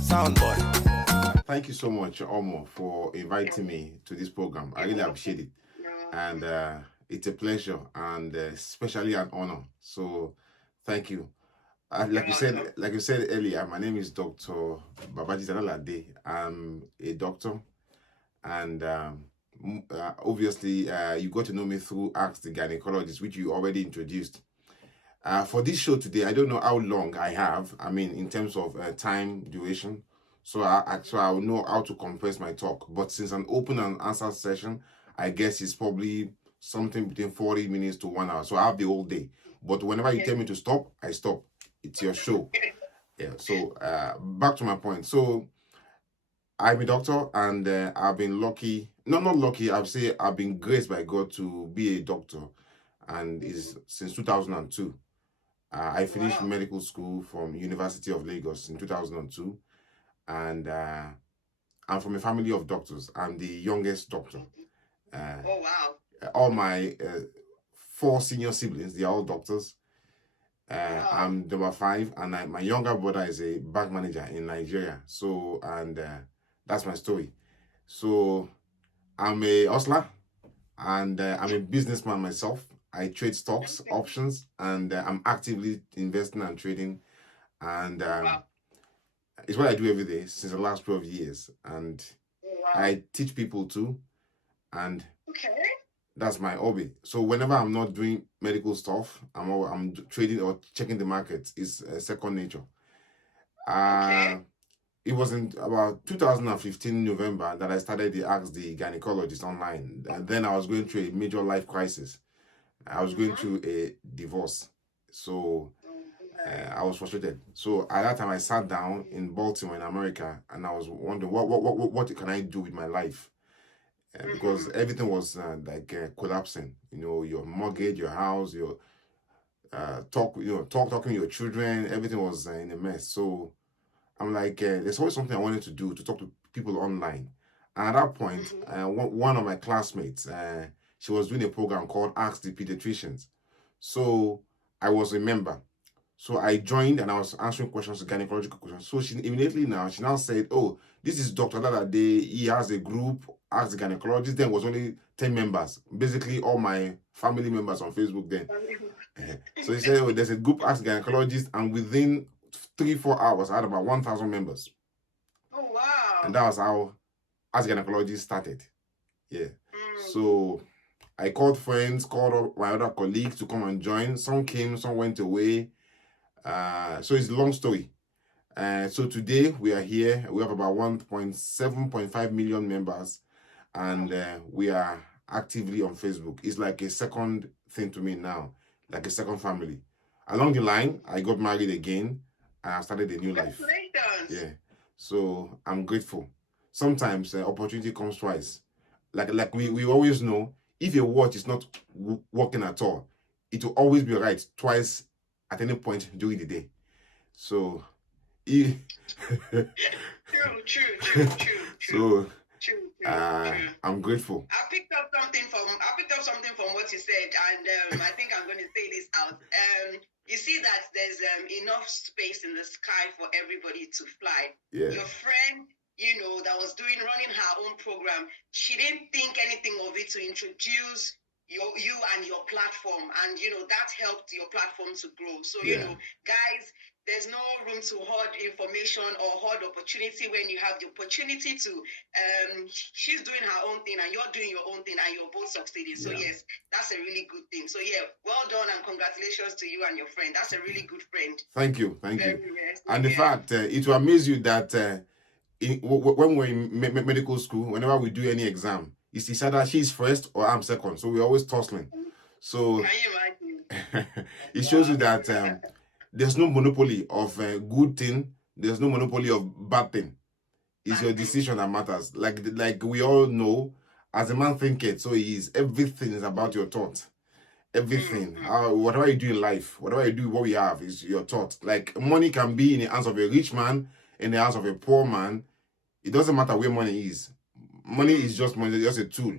Sound boy. Thank you so much, Omo, for inviting me to this program. I really appreciate it. And it's a pleasure and especially an honor. So thank you. Like you said earlier, my name is Dr. Babaji Zalalade. I'm a doctor, and obviously you got to know me through Ask the Gynaecologist, which you already introduced. For this show today, I don't know how long I have. I mean, in terms of time duration, so I will know how to compress my talk. But since an open and answer session, I guess it's probably something between 40 minutes to 1 hour. So I have the whole day. But whenever you tell me to stop, I stop. It's your show. Yeah. So back to my point. So I'm a doctor, and I've been lucky. Not lucky. I'll say I've been graced by God to be a doctor, and it's since 2002. I finished medical school from University of Lagos in 2002, and I'm from a family of doctors. I'm the youngest doctor. All my 4 senior siblings, they are all doctors. I'm number 5, and my younger brother is a bank manager in Nigeria. So, and that's my story. So, I'm a hustler, and I'm a businessman myself. I trade stocks, options, and I'm actively investing and trading. And it's what I do every day since the last 12 years. And I teach people too. And that's my hobby. So whenever I'm not doing medical stuff, I'm trading or checking the market. It's second nature. It was in about 2015 November that I started the Ask the Gynaecologist online. And then I was going through a major life crisis. I was going through a divorce. So I was frustrated. So at that time I sat down in Baltimore in America, and I was wondering what can I do with my life? Because everything was collapsing. You know, your mortgage, your house, your talking to your children, everything was in a mess. So I'm like, there's always something I wanted to do, to talk to people online. And at that point, one of my classmates, she was doing a program called Ask the Pediatricians. So I was a member. So I joined, and I was answering questions, gynecological questions. So she now said, oh, this is Dr. Lalade. He has a group, Ask the Gynaecologist. Then was only 10 members. Basically, all my family members on Facebook then. So he said, oh, there's a group, Ask the Gynaecologist. And within 3-4 hours, I had about 1,000 members. Oh, wow. And that was how Ask the Gynaecologist started. Yeah. So I called friends, called up my other colleagues to come and join. Some came, some went away. So it's a long story. So today we are here. We have about 1.7.5 million members, and we are actively on Facebook. It's like a second thing to me now, like a second family. Along the line, I got married again, and I started a new life. Yeah. So I'm grateful. Sometimes opportunity comes twice. Like we always know, if a watch is not working at all, it will always be right twice at any point during the day. So, true. So, I'm grateful. I picked up something from what you said, and I think I'm going to say this out. You see that there's enough space in the sky for everybody to fly. Yeah. Your friend, that was running her own program, she didn't think anything of it to introduce you and your platform, and that helped your platform to grow. So guys, there's no room to hoard information or hoard opportunity when you have the opportunity to. She's doing her own thing and you're doing your own thing, and you're both succeeding. So yes, that's a really good thing. So well done, and congratulations to you and your friend. That's a really good friend. Thank you. And the fact, it will amaze you that when we're in medical school, whenever we do any exam, it's either she's first or I'm second. So we're always tussling. So can you imagine? It shows you that there's no monopoly of good thing. There's no monopoly of bad thing. It's your decision that matters. Like we all know, as a man thinketh, so he is. Everything is about your thought. Everything. Whatever you do in life, whatever you do, what we have is your thought. Like money can be in the hands of a rich man, in the hands of a poor man. It doesn't matter where money is. Money is just money, it's just a tool.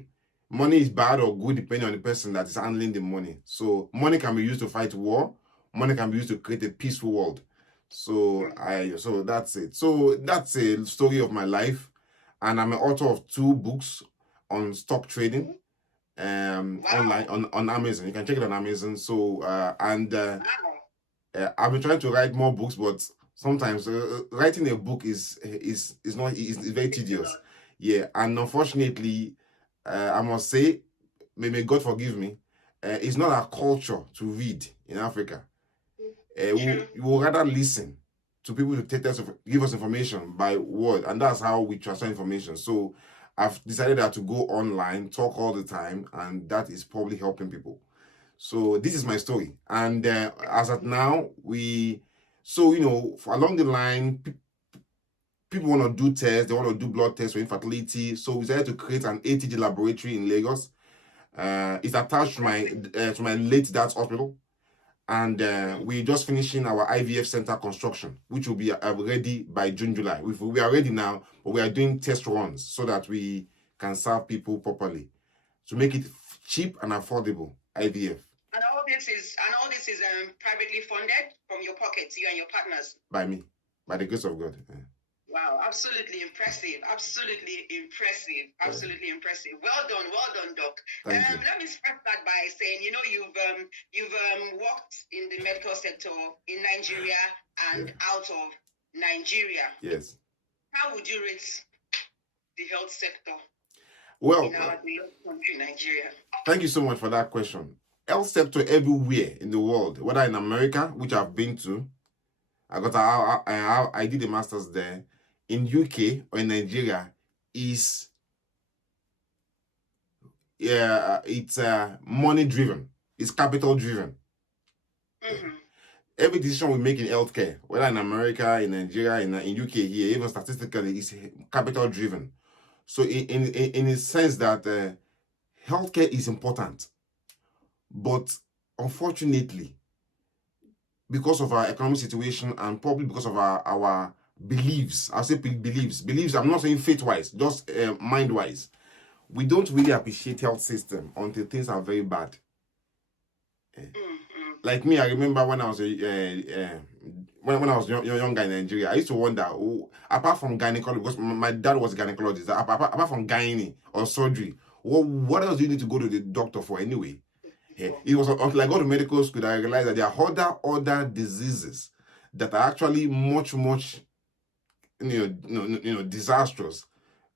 Money is bad or good depending on the person that is handling the money. So money can be used to fight war. Money can be used to create a peaceful world. So that's it. So that's a story of my life, and I'm an author of 2 books on stock trading, online on Amazon. You can check it on Amazon. So I've been trying to write more books, but sometimes writing a book is very tedious. Yeah, and unfortunately, I must say, may God forgive me, it's not our culture to read in Africa. We will rather listen to people to give us information by word, and that's how we transfer information. So I've decided that to go online, talk all the time, and that is probably helping people. So this is my story, and as at now, for along the line, people want to do tests. They want to do blood tests for infertility. So we decided to create an ATG laboratory in Lagos. It's attached to my late dad's hospital, and we're just finishing our IVF center construction, which will be ready by June, July. We are ready now, but we are doing test runs so that we can serve people properly, to make it cheap and affordable IVF. And all this is privately funded from your pockets, you and your partners. By me, by the grace of God. Yeah. Wow, absolutely impressive. Absolutely impressive. Absolutely impressive. Well done, Doc. Thank you. Let me start that by saying, you've worked in the medical sector in Nigeria and out of Nigeria. Yes. How would you rate the health sector in our country, Nigeria? Thank you so much for that question. Health sector everywhere in the world, whether in America, which I've been to, I did a master's there, in UK or in Nigeria, it's money driven, it's capital driven. Mm-hmm. Every decision we make in healthcare, whether in America, in Nigeria, in UK here, even statistically, is capital driven. So in a sense that healthcare is important, but unfortunately, because of our economic situation and probably because of our beliefs, I'll say beliefs, I'm not saying faith-wise, just mind-wise, we don't really appreciate health system until things are very bad. Like me, I remember when I was when I was younger in Nigeria, I used to wonder, apart from gynecology, because my dad was a gynecologist, apart from gynae or surgery, what else do you need to go to the doctor for anyway? It was until I got to medical school that I realized that there are other diseases that are actually much disastrous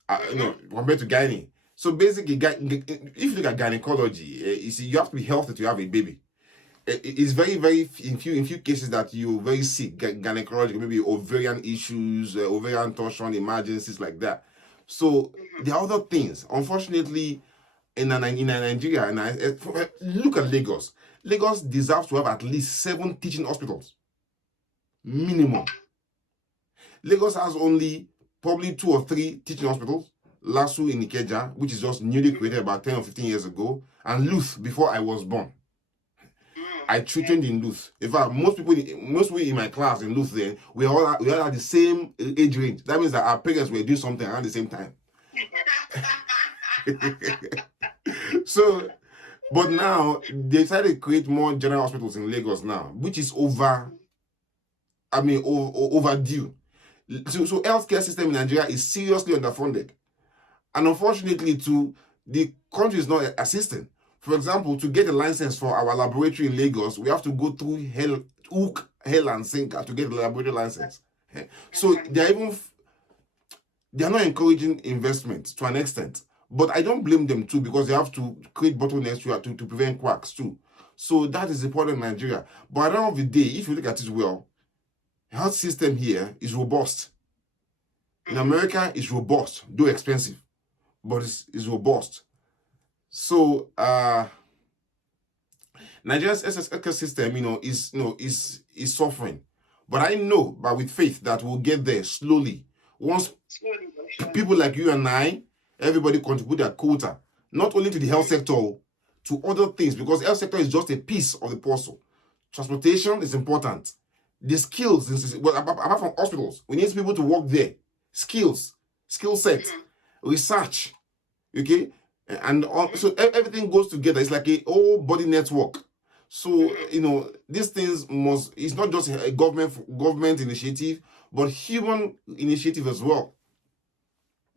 compared to gynae. So basically, if you look at gynecology, you have to be healthy to have a baby. It's very in few cases that you're very sick, gynecological, maybe ovarian issues, ovarian torsion, emergencies like that. So there are other things. Unfortunately, in Nigeria, and look at Lagos. Lagos deserves to have at least 7 teaching hospitals, minimum. Lagos has only probably 2 or 3 teaching hospitals. Lasu in Ikeja, which is just newly created about 10 or 15 years ago, and Luth before I was born. I trained in Luth. In fact, most people in my class in Luth then, we all had the same age range. That means that our parents were doing something around the same time. So, but now they decided to create more general hospitals in Lagos now, which is overdue. So healthcare system in Nigeria is seriously underfunded, and unfortunately, the country is not assisting. For example, to get a license for our laboratory in Lagos, we have to go through hell and sinker to get the laboratory license. So they are not encouraging investment to an extent. But I don't blame them too, because they have to create bottlenecks to prevent quacks too. So that is the problem in Nigeria. But at the end of the day, if you look at it well, health system here is robust. In America, it's robust, though expensive, but it's robust. So Nigeria's health system, is suffering. But I know, but with faith, that we'll get there slowly. Once people like you and I, everybody contribute their quota, not only to the health sector, to other things, because health sector is just a piece of the puzzle. Transportation is important. The skills, apart from hospitals, we need people to work there. Skill set, research, okay? And so everything goes together. It's like a whole body network. So, these things it's not just a government initiative, but human initiative as well.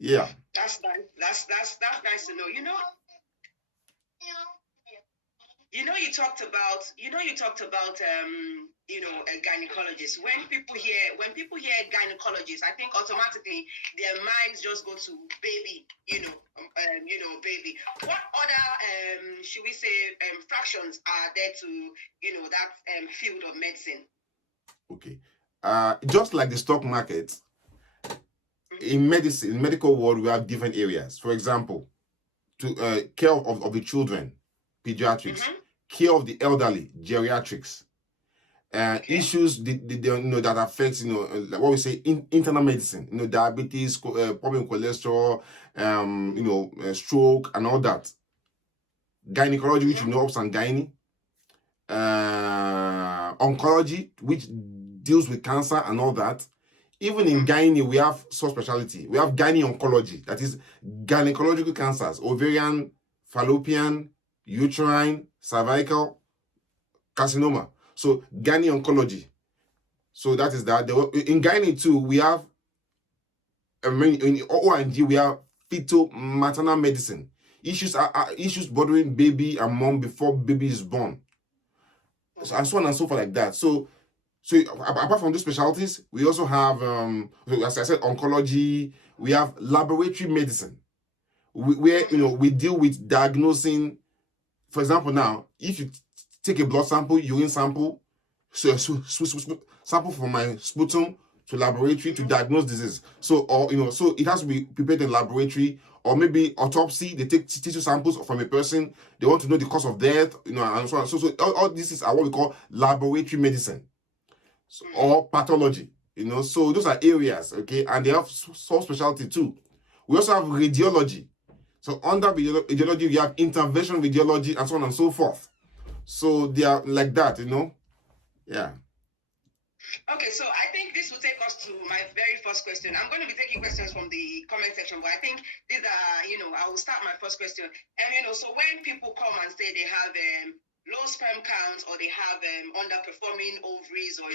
Yeah. That's nice. That's nice to know. You talked about a gynecologist. When people hear gynecologist, I think automatically their minds just go to baby, baby. What other should we say fractions are there to that field of medicine? Okay. Just like the stock market, in medicine, in medical world, we have different areas. For example, to care of the children, pediatrics, care of the elderly, geriatrics, issues that affects like what we say internal medicine, diabetes, problem cholesterol, stroke and all that. Gynecology, which ups and gynae, oncology, which deals with cancer and all that. Even in gynae, we have subspecialty. We have gynae oncology, that is gynecological cancers, ovarian, fallopian, uterine, cervical, carcinoma. So gynae oncology. So that is that. In gynae too, we have in O&G, we have fetal maternal medicine. Issues are issues bothering baby and mom before baby is born. So, and so on and so forth like that. So apart from those specialties, we also have, as I said, oncology. We have laboratory medicine, where we deal with diagnosing. For example, now if you take a blood sample, urine sample, sample from my sputum to laboratory to diagnose disease. So so it has to be prepared in laboratory, or maybe autopsy. They take tissue samples from a person. They want to know the cause of death, and so on. So all this is what we call laboratory medicine. Or pathology, so those are areas, okay, and they have subspecialty too. We also have radiology. So under radiology, we have intervention radiology and so on and so forth. So they are like that, yeah. Okay, so I think this will take us to my very first question. I'm going to be taking questions from the comment section, but I think these are, I will start my first question. And so when people come and say they have low sperm count, or they have underperforming ovaries, or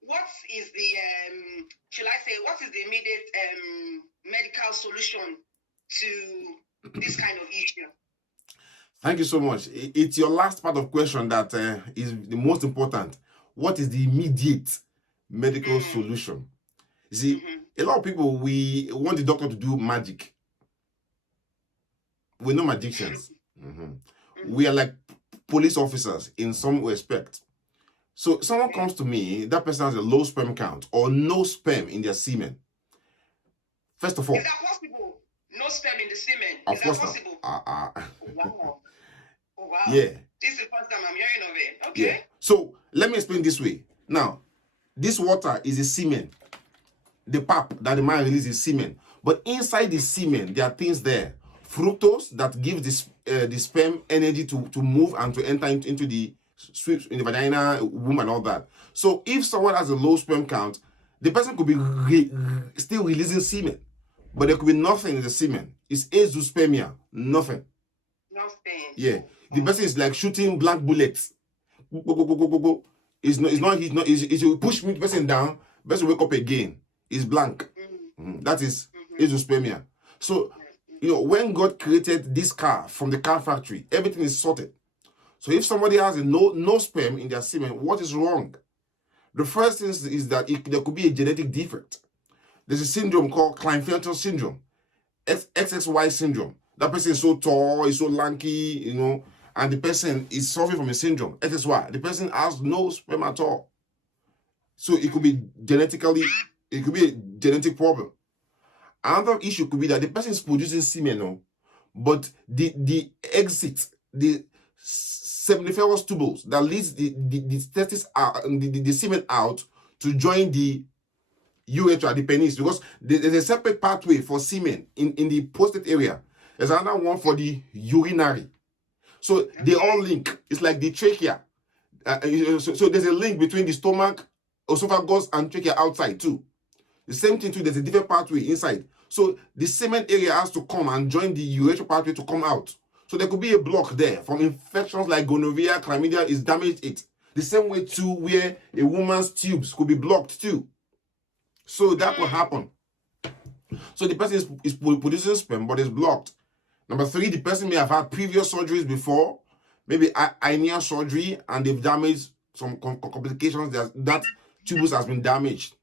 what is the what is the immediate medical solution to this kind of issue? Thank you so much. It's your last part of question that is the most important. What is the immediate medical solution? You see, a lot of people, we want the doctor to do magic. We're not magicians. We are like police officers in some respect. So someone comes to me, that person has a low sperm count or no sperm in their semen. First of all, is that possible? No sperm in the semen? Of course possible? Wow. Oh, wow. Yeah. This is the first time I'm hearing of it. Okay. Yeah. So let me explain this way. Now, this water is a semen. The pap that the man releases is semen. But inside the semen, there are things there. Fructose that gives the sperm energy to move and to enter into the sweep in the vagina, womb, and all that. So if someone has a low sperm count, the person could be still releasing semen, but there could be nothing in the semen. It's azoospermia, nothing. Nothing. Yeah, the person is like shooting blank bullets. It's not. It will push the person down. The person will wake up again. It's blank. That is azoospermia. So, when God created this car from the car factory, everything is sorted. So if somebody has no sperm in their semen, what is wrong? The first thing is that there could be a genetic defect. There's a syndrome called Klinefelter syndrome, XXY syndrome. That person is so tall, is so lanky, and the person is suffering from a syndrome, XXY. The person has no sperm at all. So it could be it could be a genetic problem. Another issue could be that the person is producing semen, but the exit, the seminiferous tubules that leads the testis out, the semen out to join the urethra, the penis, because there's a separate pathway for semen in the prostate area. There's another one for the urinary. So they all link. It's like the trachea. So there's a link between the stomach, esophagus, and trachea outside too. The same thing too, there's a different pathway inside. So the semen area has to come and join the urethral pathway to come out. So there could be a block there from infections like gonorrhea, chlamydia is damaged it. The same way too, where a woman's tubes could be blocked too. So that could happen. So the person is producing sperm, but it's blocked. Number 3, the person may have had previous surgeries before, maybe hernia surgery, and they've damaged some complications. That tubus has been damaged.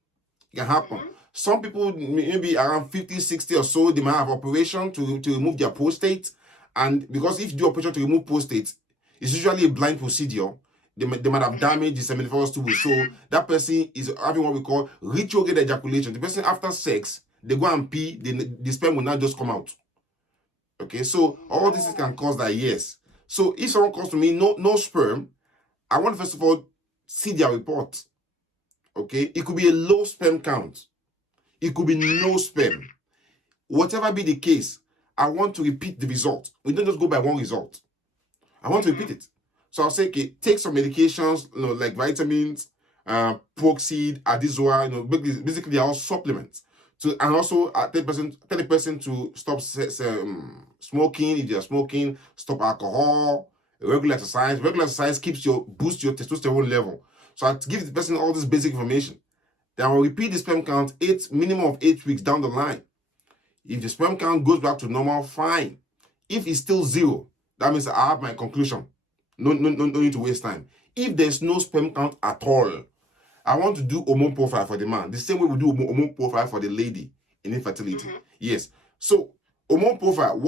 It can happen. Some people, maybe around 50, 60 or so, they might have operation to remove their prostate. And because if you do operation to remove prostate, it's usually a blind procedure. They might have damaged the seminiferous tubus. So that person is having what we call retrograde ejaculation. The person after sex, they go and pee, the sperm will not just come out. Okay, so all this can cause that, yes. So if someone comes to me, no sperm, I want to first of all see their report. Okay, it could be a low sperm count. It could be no sperm. Whatever be the case, I want to repeat the result. We don't just go by one result. I want to repeat it. So I'll say, okay, take some medications, like vitamins, Proxid, Adizoa, basically they are all supplements. So, and also tell the person to stop smoking. If they are smoking, stop alcohol, regular exercise. Regular exercise boosts your testosterone level. So I give the person all this basic information. Then I will repeat the sperm count minimum of 8 weeks down the line. If the sperm count goes back to normal, fine. If it's still 0, that means I have my conclusion. No need to waste time. If there's no sperm count at all, I want to do hormone profile for the man. The same way we do hormone profile for the lady in infertility. Yes. So hormone profile,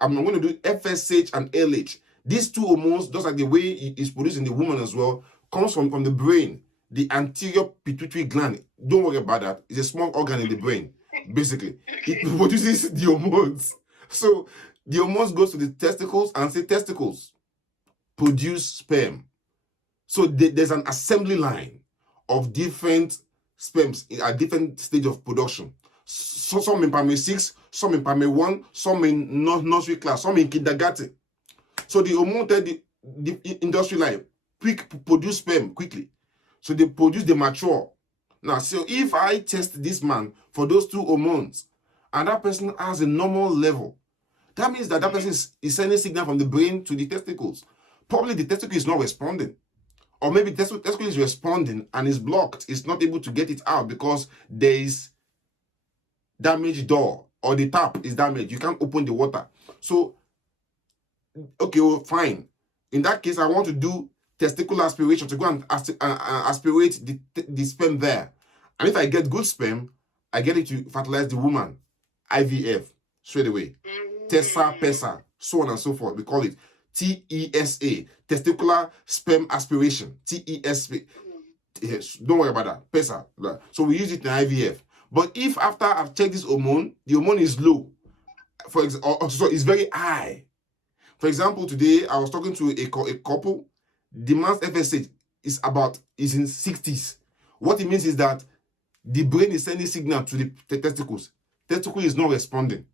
I'm going to do FSH and LH. These 2 hormones, just like the way it's produced in the woman as well, comes from the brain, the anterior pituitary gland. Don't worry about that. It's a small organ in the brain, basically. It produces the hormones. So the hormones goes to the testicles, and say testicles produce sperm. So there's an assembly line of different sperms at different stage of production. So some in primary 6, some in primary 1, some in nursery class, some in kindergarten. So the hormone tell the industry line, produce sperm quickly. So they produce the mature. Now, so if I test this man for those 2 hormones, and that person has a normal level, that means that person is sending signal from the brain to the testicles. Probably the testicle is not responding. Or maybe the testicle is responding and is blocked. It's not able to get it out because there is damaged door, or the tap is damaged. You can't open the water. So, okay, well, fine. In that case, I want to do testicular aspiration to go and aspirate the sperm there. And if I get good sperm, I get it to fertilize the woman. IVF, straight away. TESA, PESA, so on and so forth. We call it TESA, testicular sperm aspiration. TESA. Yes, don't worry about that. PESA. So we use it in IVF. But if after I've checked this hormone, the hormone is low, for example, so it's very high. For example, today I was talking to a couple. The man's FSH is in 60s. What it means is that the brain is sending signal to the testicles. Testicle is not responding.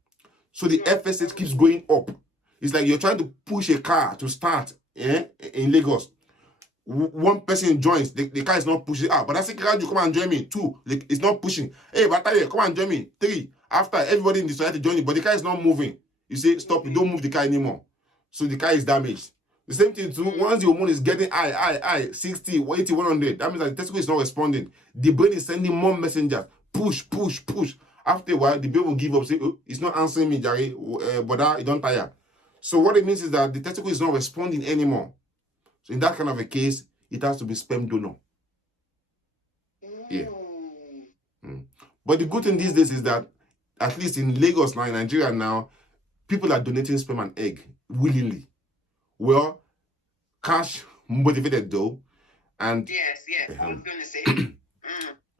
So the FSH keeps going up. It's like you're trying to push a car to start in Lagos. One person joins, the car is not pushing out. But I say, can you come and join me? 2, it's not pushing. Hey, Bataille, come and join me. 3, after everybody in the society join it, but the car is not moving. You say, stop, you don't move the car anymore. So the car is damaged. The same thing too, once the hormone is getting high, 60, 80, 100, that means that the testicle is not responding. The brain is sending more messengers. Push. After a while, the brain will give up, say, oh, it's not answering me, Jerry, but you don't tire. So what it means is that the testicle is not responding anymore. So in that kind of a case, it has to be sperm donor. Yeah. But the good thing these days is that, at least in Lagos now, in Nigeria now, people are donating sperm and egg willingly. Well, cash motivated though. And yes, I was going to say.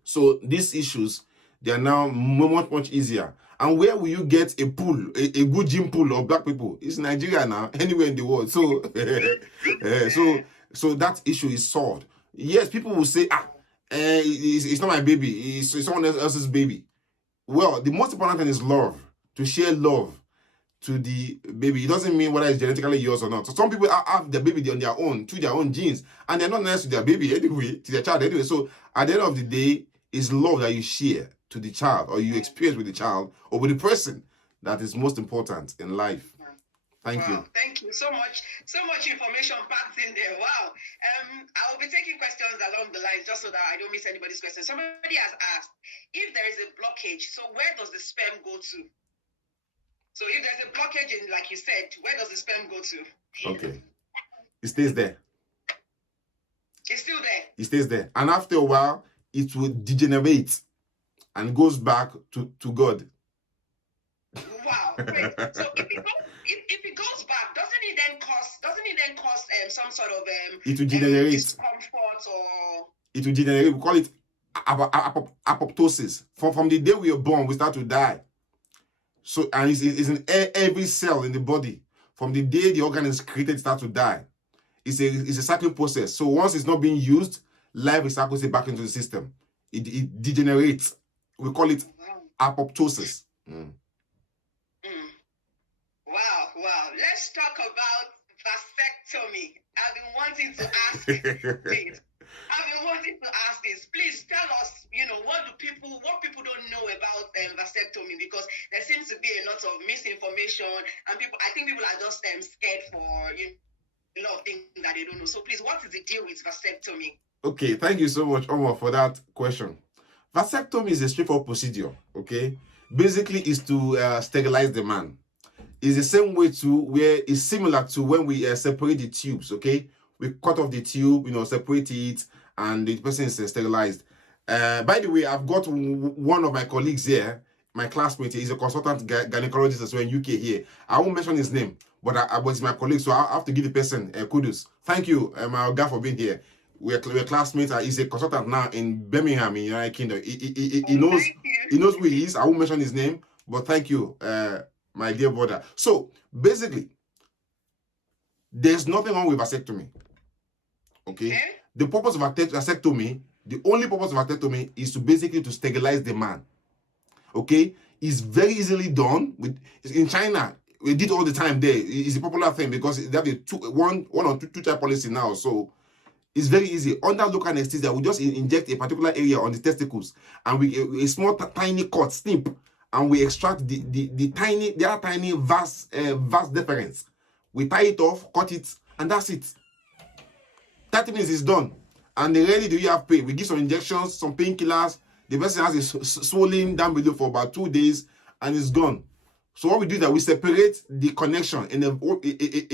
So these issues, they are now much easier. And where will you get a pool, a good gym pool of black people? It's Nigeria now, anywhere in the world. So, so that issue is solved. Yes, people will say, it's not my baby, it's someone else's baby. Well, the most important thing is love, to share love to the baby. It doesn't mean whether it's genetically yours or not. So some people have their baby on their own, through their own genes, and they're not nice to their baby anyway, to their child anyway. So at the end of the day, it's love that you share to the child, or you experience with the child, or with the person, that is most important in life. Thank you. Thank you so much. So much information packed in there. Wow. I will be taking questions along the line just so that I don't miss anybody's question. Somebody has asked if there is a blockage. So where does the sperm go to? So if there's a blockage in, like you said, where does the sperm go to? Okay. It stays there. It's still there. It stays there. And after a while, it will degenerate and goes back to God. Wow. Great. So if it goes back, doesn't it then cause some sort of it will generate discomfort, or it will generate, we call it apoptosis. From the day we are born, we start to die. So, and it's in every cell in the body. From the day the organ is created, start to die. It's a cycling process. So once it's not being used, life recycles it back into the system. It degenerates. We call it apoptosis. Wow. Let's talk about vasectomy. I've been wanting to ask this. Please tell us, what people don't know about vasectomy, because there seems to be a lot of misinformation, and I think people are just scared for a lot of things that they don't know. So please, what is the deal with vasectomy? Okay, thank you so much, Omar, for that question. Vasectomy is a straightforward procedure, okay? Basically, is to sterilize the man. It's the same way to where it's similar to when we separate the tubes, okay? We cut off the tube, separate it, and the person is sterilized. By the way, I've got one of my colleagues here, my classmate. He's a consultant gynecologist as well in UK here. I won't mention his name, but I was my colleague, so I have to give the person kudos. Thank you, my guy, for being here. We're classmates. He's a consultant now in Birmingham, in United Kingdom. He knows who he is. I won't mention his name, but thank you, my dear brother. So basically, there's nothing wrong with vasectomy. Okay? The purpose of vasectomy, the only purpose of vasectomy is to basically to sterilize the man. Okay? It's very easily done. In China, we did all the time there. It's a popular thing because they have one or two type policy now. So it's very easy. Under local anesthesia, we just inject a particular area on the testicles, and a small tiny cut, snip, and we extract the other tiny vas deferens. We tie it off, cut it, and that's it. 30 minutes is done. And rarely do you have pain. We give some injections, some painkillers. The person has a swelling down below for about 2 days, and it's gone. So what we do is that we separate the connection in a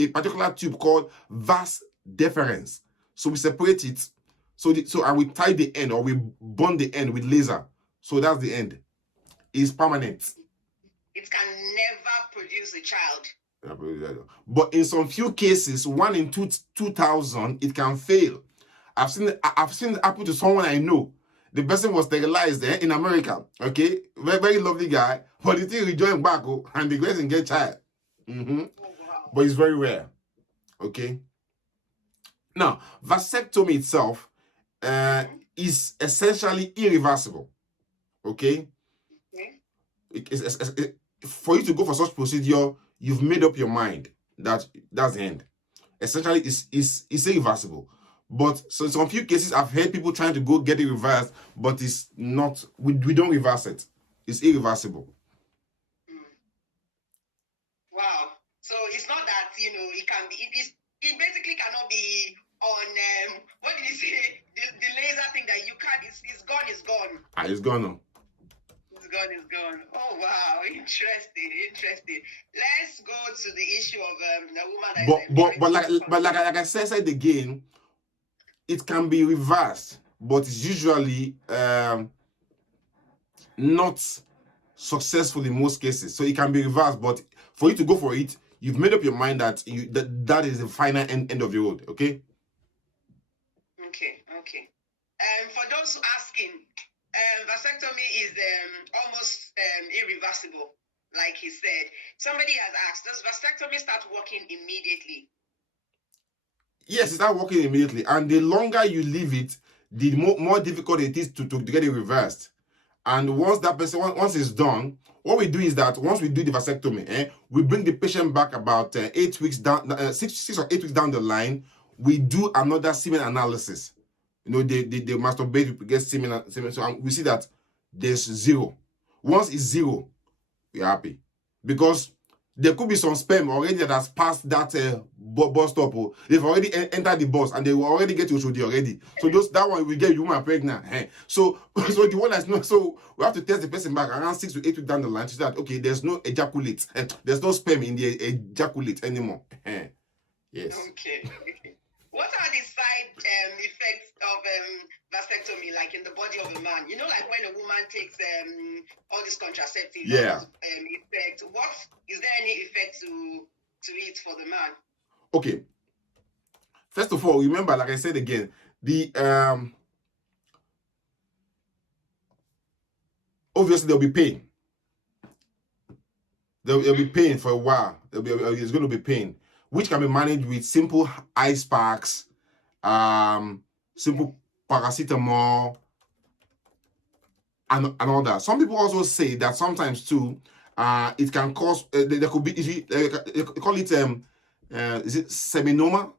particular tube called vas deferens. So we separate it. And we tie the end, or we bond the end with laser. So that's the end. It's permanent. It can never produce a child. But in some few cases, 1 in 2,000, it can fail. I've seen it happen to someone I know. The person was sterilized there in America. Okay, very, very lovely guy. But the thing rejoined back, and the person get child. But it's very rare. Okay. Now, vasectomy itself is essentially irreversible. Okay. For you to go for such procedure, you've made up your mind that that's the end. Essentially, it's irreversible. But so in some few cases, I've heard people trying to go get it reversed, but it's not. We don't reverse it. It's irreversible. Wow. So it's not that it can be. It basically cannot be on what did you say? The laser thing that you can't. It's gone. It's gone. It's gone now. It's gone. Oh wow, interesting. Let's go to the issue of the woman. But like I said again, it can be reversed, but it's usually not successful in most cases. So it can be reversed, but for you to go for it, you've made up your mind that that is the final end of the road. Okay. Okay. For those asking. Vasectomy is almost irreversible, like he said. Somebody has asked, does vasectomy start working immediately? Yes, it starts working immediately. And the longer you leave it, the more difficult it is to get it reversed. And once it's done, what we do is that once we do the vasectomy, we bring the patient back about 8 weeks down, 6 or 8 weeks down the line. We do another semen analysis. They masturbate, we get semen. So we see that there's 0. Once it's 0, we're happy. Because there could be some sperm already that has passed that bus stop. They've already entered the bus and they will already get to Oshodi already. So that one will get the woman pregnant. So the one that's not, so we have to test the person back around 6 to 8 weeks down the line to say that, okay, there's no ejaculate. There's no sperm in the ejaculate anymore. Yes. Okay. What are the side effects of vasectomy, like in the body of a man? You know, like when a woman takes all these contraceptives. Yeah. Effect. What is there any effect to it for the man? Okay. First of all, remember, like I said again, the obviously there'll be pain. There'll be pain for a while. It's going to be pain, which can be managed with simple ice packs, simple paracetamol, and all that. Some people also say that sometimes too, it can cause there could be, you call it is it seminoma,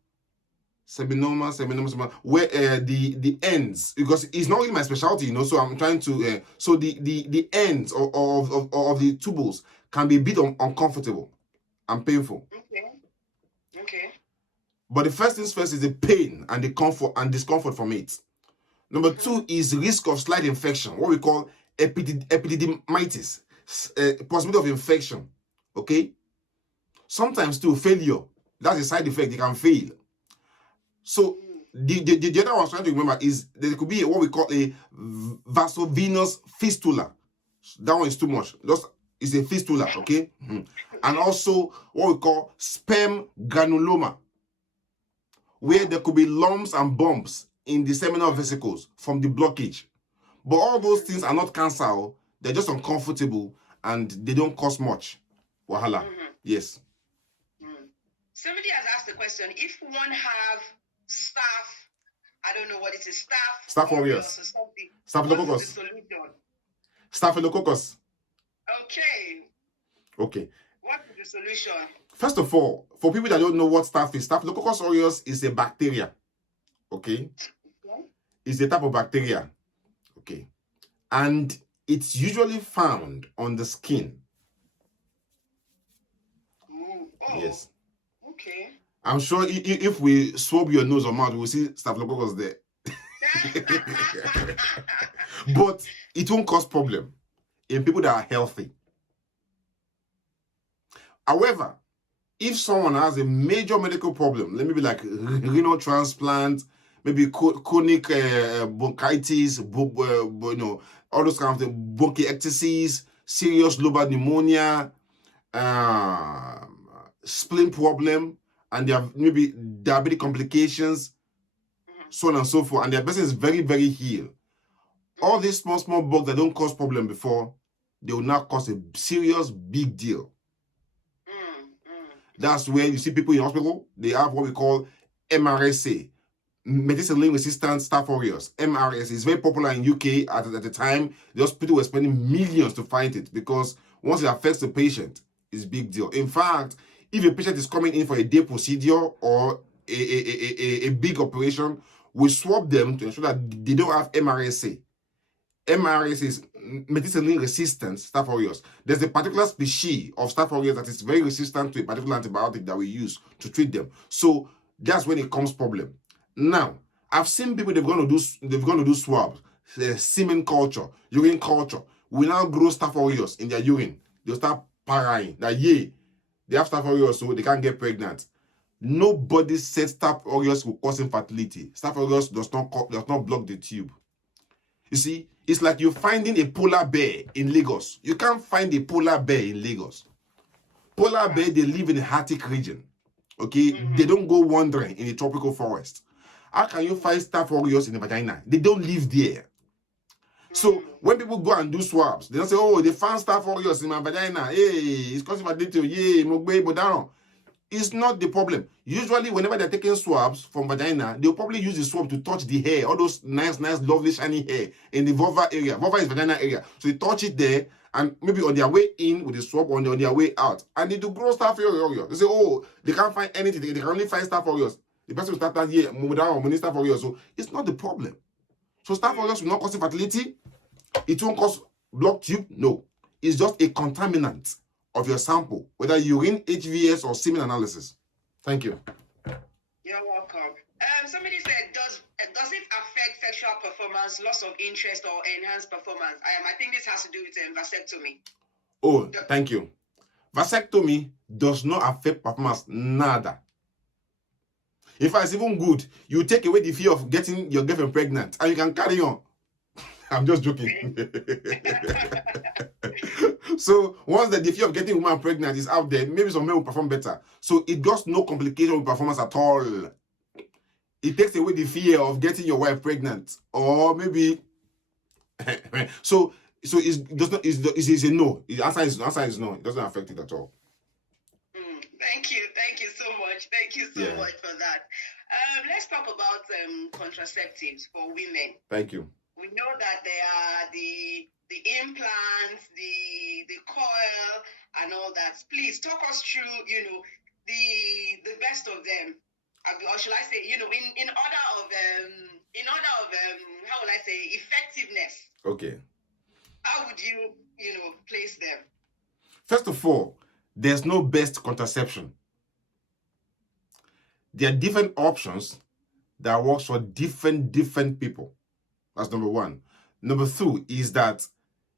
where the ends, because it's not really my specialty, you know. So I'm trying to so the ends of the tubules can be a bit uncomfortable and painful. Okay. But the first things first is the pain and the comfort and discomfort from it. Number two is risk of slight infection, what we call epididymitis, possibility of infection. Okay. Sometimes too, failure. That's a side effect. They can fail. So the other one I was trying to remember is there could be what we call a vasovenous fistula. That one is too much. It's a fistula, okay? And also what we call sperm granuloma, where there could be lumps and bumps in the seminal vesicles from the blockage. But all those things are not cancer. They're just uncomfortable and they don't cost much. Wahala. Yes. Somebody has asked the question, if one have staff, I don't know what it is, Staph aureus. Staphylococcus. Staphylococcus. Okay. What is the solution? First of all, for people that don't know what staph is, Staphylococcus aureus is a bacteria. Okay? It's a type of bacteria. Okay. And it's usually found on the skin. Yes. Okay. I'm sure if we swab your nose or mouth, we'll see Staphylococcus there. But it won't cause problem in people that are healthy. However, if someone has a major medical problem, let me be like renal transplant, maybe chronic bronchitis, all those kind of things, bronchiectasis, serious lobar pneumonia, spleen problem, and they have maybe diabetic complications, so on and so forth, and their person is very, very ill. All these small bugs that don't cause problem before, they will now cause a serious big deal. That's where you see people in hospital, they have what we call MRSA, methicillin-resistant Staph aureus. MRSA is very popular in UK at the time. The hospital were spending millions to find it because once it affects the patient, it's a big deal. In fact, if a patient is coming in for a day procedure or a big operation, we swab them to ensure that they don't have MRSA. MRSA is methicillin-resistant Staph aureus. There's a particular species of Staph aureus that is very resistant to a particular antibiotic that we use to treat them. So that's when it comes problem. Now, I've seen people they've gone to do swabs, semen culture, urine culture. We now grow Staph aureus in their urine. They'll start paraing that they have Staph aureus, so they can't get pregnant. Nobody said Staph aureus will cause infertility. Staph aureus does not block the tube. You see, it's like you're finding a polar bear in Lagos. You can't find a polar bear in Lagos. Polar bear, they live in the Arctic region. Okay, they don't go wandering in the tropical forest. How can you find Staph aureus in the vagina? They don't live there. So when people go and do swabs, they don't say, "Oh, they found Staph aureus in my vagina. Hey, it's causing fertility. Yay, mogbe bodano." It's not the problem. Usually, whenever they're taking swabs from vagina, they'll probably use the swab to touch the hair, all those nice, lovely, shiny hair in the vulva area. Vulva is vagina area. So they touch it there, and maybe on their way in with the swab, on their way out. And they do grow Staph aureus. They say, "Oh, they can't find anything. They can only find Staph aureus." The person will start that here, Staph aureus. So it's not the problem. So Staph aureus will not cause infertility. It won't cause blocked tube. No. It's just a contaminant of your sample, whether urine, HVS, or semen analysis. Thank you. You're welcome. Somebody said, does it affect sexual performance, loss of interest, or enhanced performance? I think this has to do with vasectomy. Oh, thank you. Vasectomy does not affect performance, nada. In fact, it's even good. You take away the fear of getting your girlfriend pregnant, and you can carry on. I'm just joking. So once the fear of getting a woman pregnant is out there, maybe some men will perform better. So it does no complication with performance at all. It takes away the fear of getting your wife pregnant, or maybe so it's a no. The answer is no. It doesn't affect it at all. Thank you so much for that. Let's talk about contraceptives for women. Thank you. We know that there are the implants, the coil, and all that. Please talk us through, the best of them, or should I say, in order of how will I say, effectiveness. Okay. How would you, place them? First of all, there's no best contraception. There are different options that works for different people. That's number one. Number two is that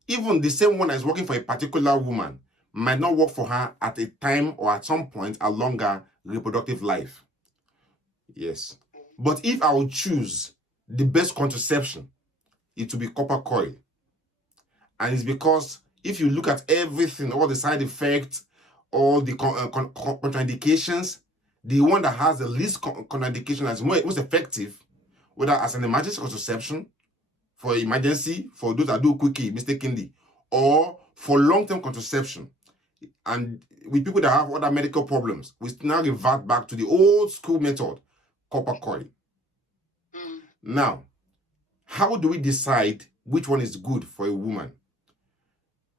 even the same one that is working for a particular woman might not work for her at a time or at some point along her reproductive life. Yes. But if I would choose the best contraception, it will be copper coil. And it's because if you look at everything, all the side effects, all the contraindications, the one that has the least contraindication is most effective, whether as an emergency contraception, for emergency, for those that do quickie, mistakenly, or for long-term contraception. And with people that have other medical problems, we now revert back to the old school method, copper coil. Now, how do we decide which one is good for a woman?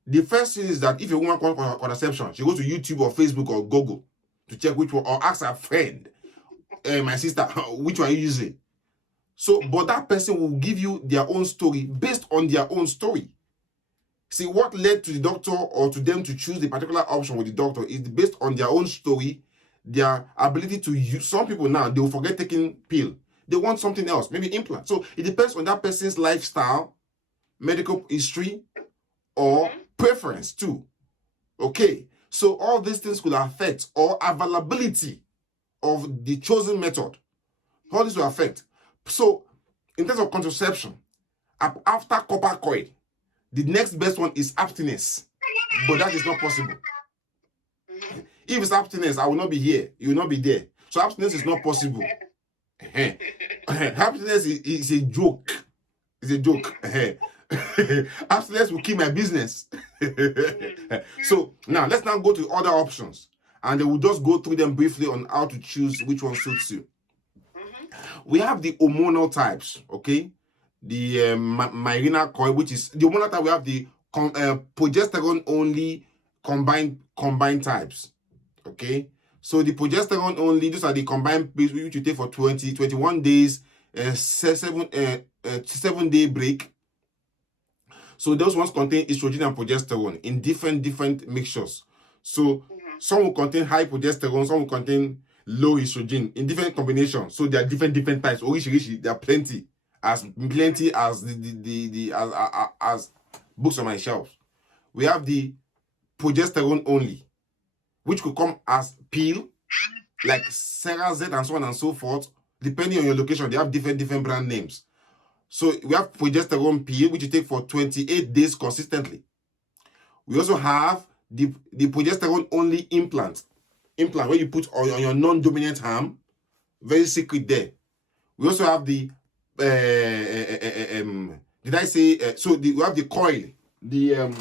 The first thing is that if a woman wants contraception, she goes to YouTube or Facebook or Google to check which one, or ask her friend, my sister, which one are you using? So, but that person will give you their own story based on their own story. See, what led to the doctor or to them to choose the particular option with the doctor is based on their own story, their ability to use. Some people now, they will forget taking pill. They want something else, maybe implant. So it depends on that person's lifestyle, medical history, or preference too. Okay, so all these things could affect, or availability of the chosen method. All this will affect. So, in terms of contraception, after copper coil, the next best one is abstinence. But that is not possible. If it's abstinence, I will not be here. You will not be there. So abstinence is not possible. Abstinence is a joke. It's a joke. Abstinence will kill my business. So, now, let's now go to other options. And then we'll just go through them briefly on how to choose which one suits you. We have the hormonal types, okay? The Mirena coil, which is the hormonal type. We have the progesterone only combined types, okay? So the progesterone only, these are the combined pills which you take for 21 days, 7-day break. So those ones contain estrogen and progesterone in different mixtures. So some will contain high progesterone, some will contain low estrogen in different combinations. So there are different types. There are plenty as as books on my shelves. We have the progesterone only, which could come as pill, like Cerazette and so on and so forth. Depending on your location, they have different brand names. So we have progesterone pill, which you take for 28 days consistently. We also have the progesterone only implant where you put on your non-dominant arm, very secret there. We also have the we have the coil, the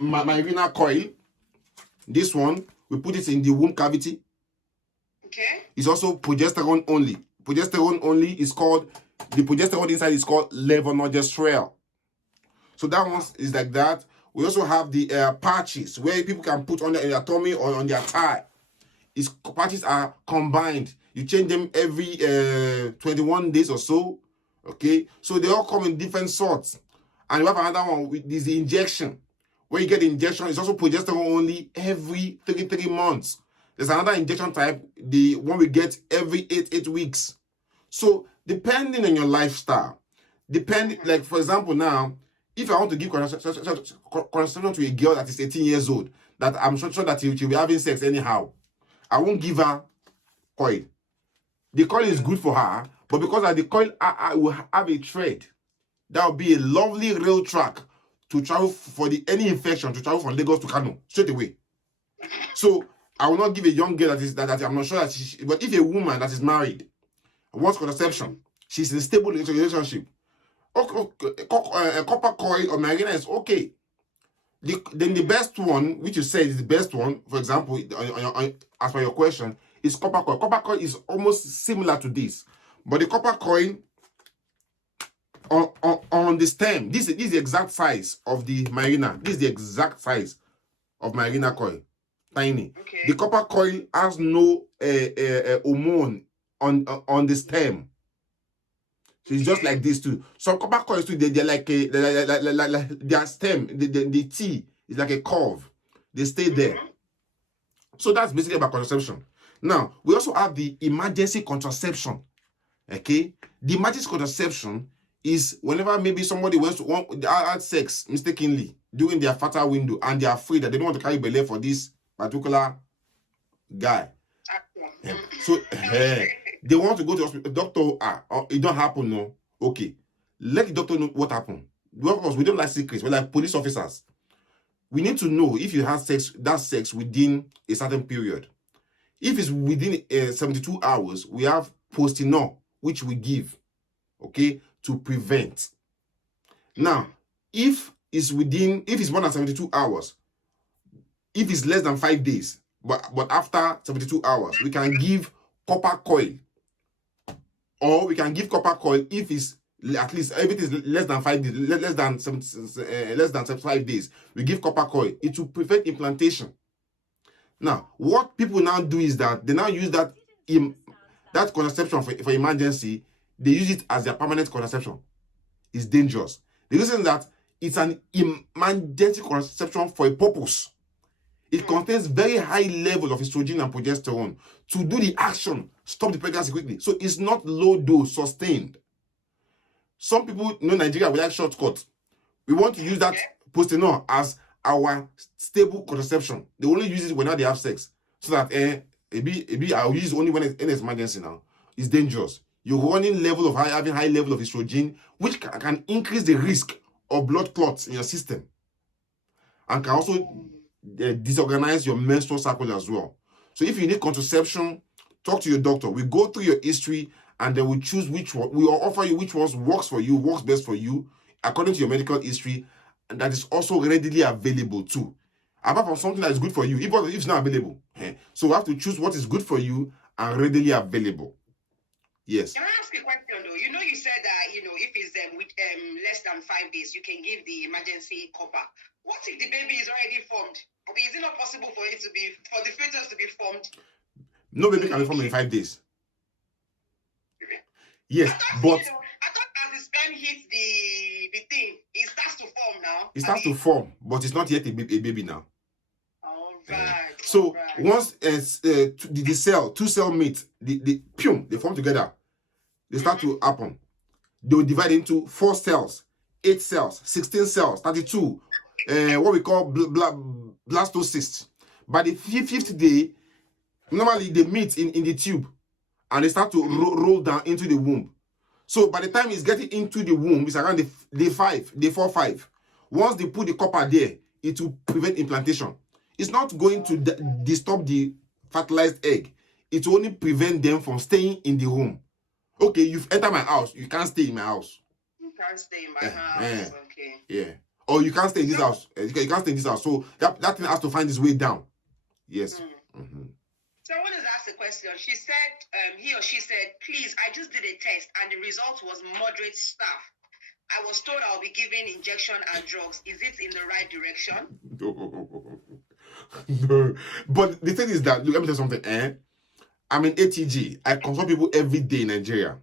Mirena coil. This one, we put it in the womb cavity. Okay. It's also progesterone only. Progesterone only is called, the progesterone inside is called levonorgestrel. So that one is like that. We also have the patches where people can put on their tummy or on their thigh. Patches are combined. You change them every 21 days or so. Okay, so they all come in different sorts. And we have another one with this injection, when you get the injection, it's also progesterone only every 3 months. There's another injection type, the one we get every 8 weeks. So depending on your lifestyle, like for example now, if I want to give contraception to a girl that is 18 years old, that I'm sure that she'll be having sex anyhow, I won't give her coil. The coil is good for her, but because the coil I will have a thread, that will be a lovely rail track to travel for any infection, to travel from Lagos to Kano straight away. So I will not give a young girl that I'm not sure that but if a woman that is married wants contraception, she's in a stable relationship, copper coil or marina is okay. Then the best one, which you said is the best one, for example, as per your question, is copper coil. Copper coil is almost similar to this, but the copper coil on the stem, this is the exact size of the marina. This is the exact size of marina coil. Tiny. Okay. The copper coil has no hormone on the stem. So it's just like this too. Some copper coils too, they're like their stem, the T is like a curve. They stay there. So that's basically about contraception. Now, we also have the emergency contraception. Okay? The emergency contraception is whenever maybe somebody wants to have sex mistakenly during their fertile window and they are afraid that they don't want to carry belay for this particular guy. So they want to go to hospital. Doctor, it don't happen, no. Okay. Let the doctor know what happened. Because we don't like secrets. We're like police officers. We need to know if you have sex within a certain period. If it's within 72 hours, we have Postinor, which we give, okay, to prevent. Now, if it's more than 72 hours, if it's less than 5 days, but after 72 hours, we can give copper coil. Or we can give copper coil if it's at least if it is less than 5 days, less than 75 days. We give copper coil. It will prevent implantation. Now, what people now do is that they now use that contraception for emergency. They use it as their permanent contraception. It's dangerous. The reason that it's an emergency contraception for a purpose. It contains very high level of estrogen and progesterone to do the action, stop the pregnancy quickly. So it's not low dose, sustained. Some people know Nigeria, we like shortcuts. We want to use that Postinor as our stable contraception. They only use it whenever they have sex. So that I'll use it only when it's emergency now. It's dangerous. You're running having high level of estrogen, which can increase the risk of blood clots in your system. And can also disorganize your menstrual cycle as well. So if you need contraception, talk to your doctor. We go through your history and then we choose which one. We will offer you which ones works for you, works best for you, according to your medical history, and that is also readily available too. Apart from something that is good for you, if it's not available. So we have to choose what is good for you and readily available. Yes. Can I ask a question though? You said that if it's with less than 5 days, you can give the emergency copper. What if the baby is already formed? Okay, is it not possible for the fetus to be formed? No baby can be formed in 5 days. Yes, but I thought as the sperm hits the thing, it starts to form now. It starts to form, but it's not yet a baby now. All right. So once the cell, 2 cell meet, they form together. They start to happen. They will divide into 4 cells, 8 cells, 16 cells, 32. What we call blastocysts. By the 5th day, normally they meet in the tube and they start to roll down into the womb. So by the time it's getting into the womb, it's around day 4, 5. Once they put the copper there, it will prevent implantation. It's not going to disturb the fertilized egg. It will only prevent them from staying in the womb. Okay, you've entered my house. You can't stay in my house. You can't stay in my house. Okay. Yeah. Or you can't stay in this house. You can't stay in this house. So that thing has to find its way down. Yes. Mm-hmm. So I wanted to ask a question. She said, he or she said, please, I just did a test and the result was moderate staph. I was told I'll be given injection and drugs. Is it in the right direction? No. But the thing is that, look, let me tell you something. I'm in ATG. I consult people every day in Nigeria.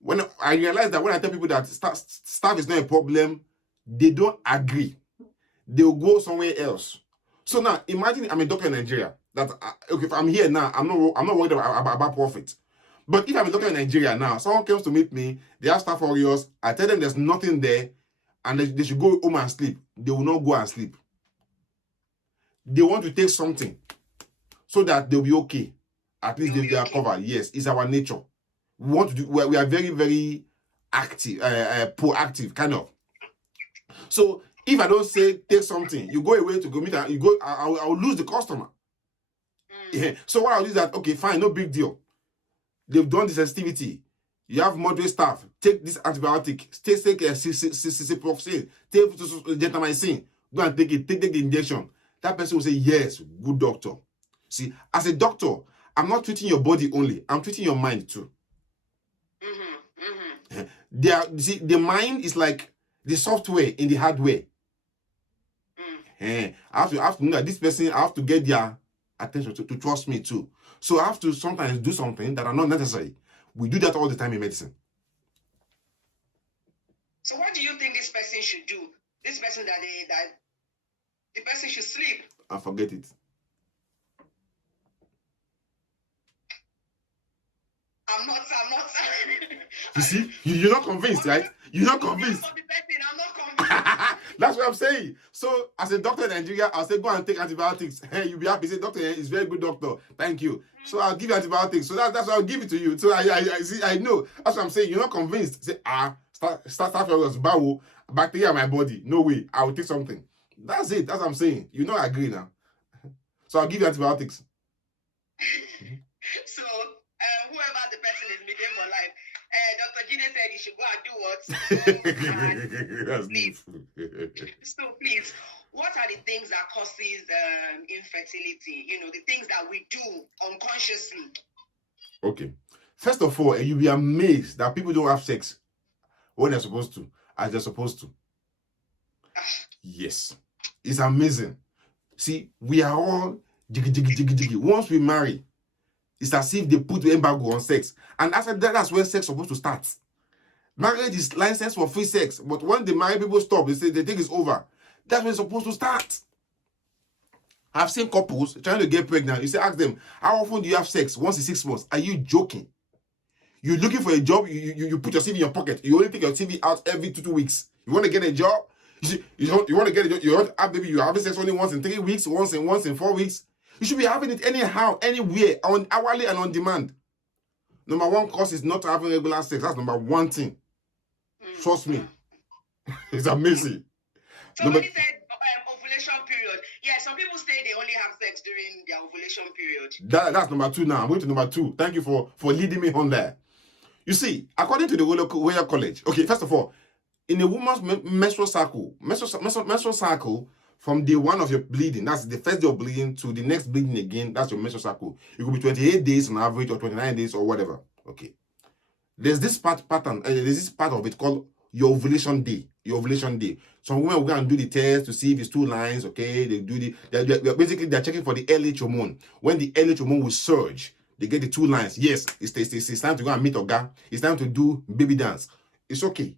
When I realize that when I tell people that staph is not a problem, they don't agree. they'll go somewhere else. So now, imagine I'm a doctor in Nigeria. That okay, if I'm here now, I'm not worried about profit. But if I'm a doctor in Nigeria now, someone comes to meet me, they have staff warriors, I tell them there's nothing there, and they should go home and sleep. They will not go and sleep. They want to take something so that they'll be okay. At least they are covered. Yes, it's our nature. We want to do. We are very, very active, proactive, kind of. So if I don't say take something, you go away to go meet, you go. I'll lose the customer. Yeah. So what I'll do is that, okay, fine, no big deal. They've done the sensitivity. You have moderate staff. Take this antibiotic. Take ciprofloxacin. Take gentamicin. Go and take it. Take the injection. That person will say, yes, good doctor. See, as a doctor, I'm not treating your body only. I'm treating your mind too. The mind is like the software in the hardware. I have to know that this person, I have to get their attention to trust me too. So I have to sometimes do something that are not necessary. We do that all the time in medicine. So what do you think this person should do? This person that the person should sleep and forget it. I'm not. You see, you're not convinced, right? You're not convinced. I'm not convinced. That's what I'm saying. So, as a doctor in Nigeria, I'll say, go and take antibiotics. Hey, you'll be happy. Say, doctor, is very good doctor. Thank you. So, I'll give you antibiotics. So, that's why I'll give it to you. So, I see, I know. That's what I'm saying. You're not convinced. Say, start your bacteria in my body. No way. I will take something. That's it. That's what I'm saying. You don't agree now. So, I'll give you antibiotics. So, whoever the person is meeting for life, Dr. Gine said you should go and do what? That's sleep. So please, what are the things that causes infertility? You know, the things that we do unconsciously. Okay. First of all, you'll be amazed that people don't have sex when they're supposed to, as they're supposed to. Yes. It's amazing. See, we are all jiggy. Once we marry, it's as if they put the embargo on sex. And after that, that's where sex is supposed to start. Marriage is licensed for free sex. But when the married people stop, they say they think it's over. That's when it's supposed to start. I've seen couples trying to get pregnant. You say, ask them, how often do you have sex? Once in 6 months. Are you joking? You're looking for a job, you put your CV in your pocket. You only take your CV out every 2 weeks. You want to get a job? You want to get a job? You want to have, maybe you're having sex only once in 3 weeks, once in 4 weeks. You should be having it anyhow, anywhere, on hourly and on demand. Number one cause is not having regular sex. That's number one thing. Trust me. It's amazing. Somebody said ovulation period. Yeah, some people say they only have sex during their ovulation period. That's number two now. I'm going to number two. Thank you for leading me on there. You see, according to the Royal College, okay, first of all, in a woman's menstrual cycle, from day one of your bleeding, that's the first day of bleeding, to the next bleeding again, that's your menstrual cycle. It could be 28 days on average, or 29 days, or whatever. Okay. There's this pattern, there's this part of it called your ovulation day. Your ovulation day. Some women will go and do the test to see if it's 2 lines, okay? They do they're checking for the LH hormone. When the LH hormone will surge, they get the 2 lines. Yes, it's time to go and meet Oga. It's time to do baby dance. It's okay.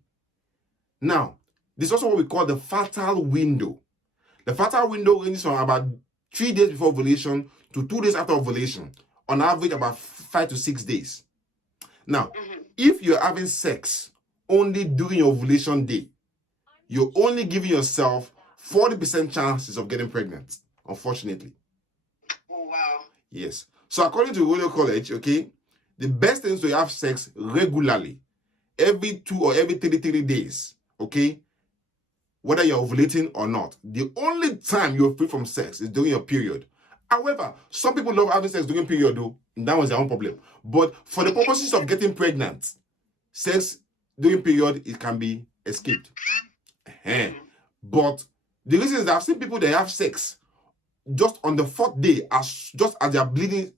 Now, this is also what we call the fertile window. The fertile window ranges from about 3 days before ovulation to 2 days after ovulation. On average, about 5 to 6 days. Now, if you're having sex only during your ovulation day, you're only giving yourself 40% chances of getting pregnant, unfortunately. Oh, wow. Yes. So according to Royal College, okay, the best thing is to have sex regularly, every 2 or every 3 days, okay, whether you're ovulating or not. The only time you're free from sex is during your period. However, some people love having sex during period, though. That was their own problem. But for the purposes of getting pregnant, sex during period, it can be escaped. But the reason is that I've seen people that have sex just on the 4th day, just as their bleeding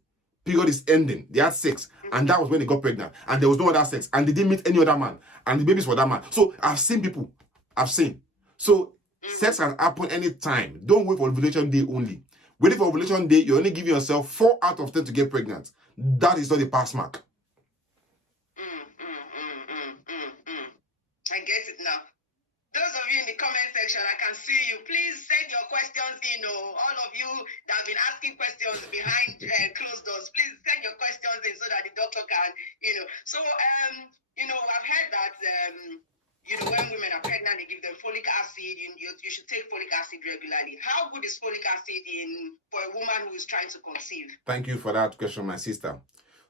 period is ending, they had sex, and that was when they got pregnant, and there was no other sex, and they didn't meet any other man, and the baby's for that man. So I've seen people. So sex can happen anytime. Don't wait for ovulation day only. Waiting for ovulation day, you're only giving yourself 4 out of 10 to get pregnant. That is not a pass mark. I get it now. Those of you in the comment section, session. I can see you. Please send your questions in. All of you that have been asking questions behind closed doors, please send your questions in so that the doctor can, So, I've heard that, when women are pregnant, they give them folic acid. You should take folic acid regularly. How good is folic acid for a woman who is trying to conceive? Thank you for that question, my sister.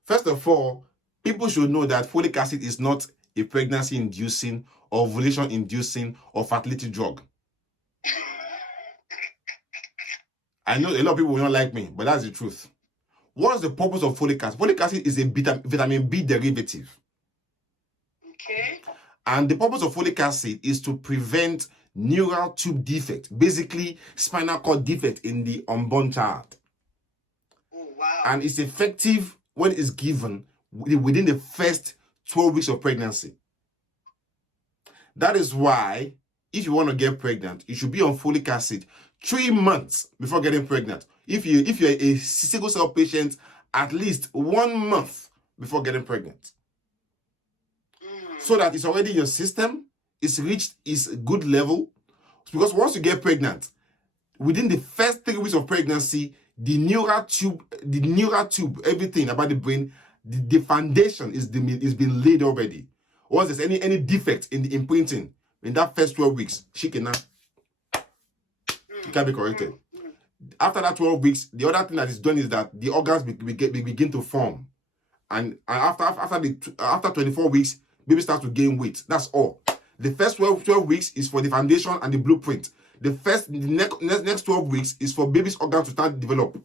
First of all, people should know that folic acid is not a pregnancy-inducing or ovulation-inducing or fertility drug. I know a lot of people will not like me, but that's the truth. What is the purpose of folic acid? Folic acid is a vitamin B derivative. Okay. And the purpose of folic acid is to prevent neural tube defect, basically spinal cord defect in the unborn child. Oh, wow. And it's effective when it's given within the first 12 weeks of pregnancy. That is why, if you want to get pregnant, you should be on folic acid 3 months before getting pregnant. If you're a sickle cell patient, at least 1 month before getting pregnant. So that it's already in your system, it's reached its good level. Because once you get pregnant, within the first 3 weeks of pregnancy, the neural tube, everything about the brain, the foundation is being laid already. Once there's any defect in the imprinting in that first 12 weeks, it can be corrected. After that 12 weeks, the other thing that is done is that the organs begin to form, and after 24 weeks, baby starts to gain weight. That's all. The first 12 weeks is for the foundation and the blueprint. The next 12 weeks is for baby's organs to start to develop,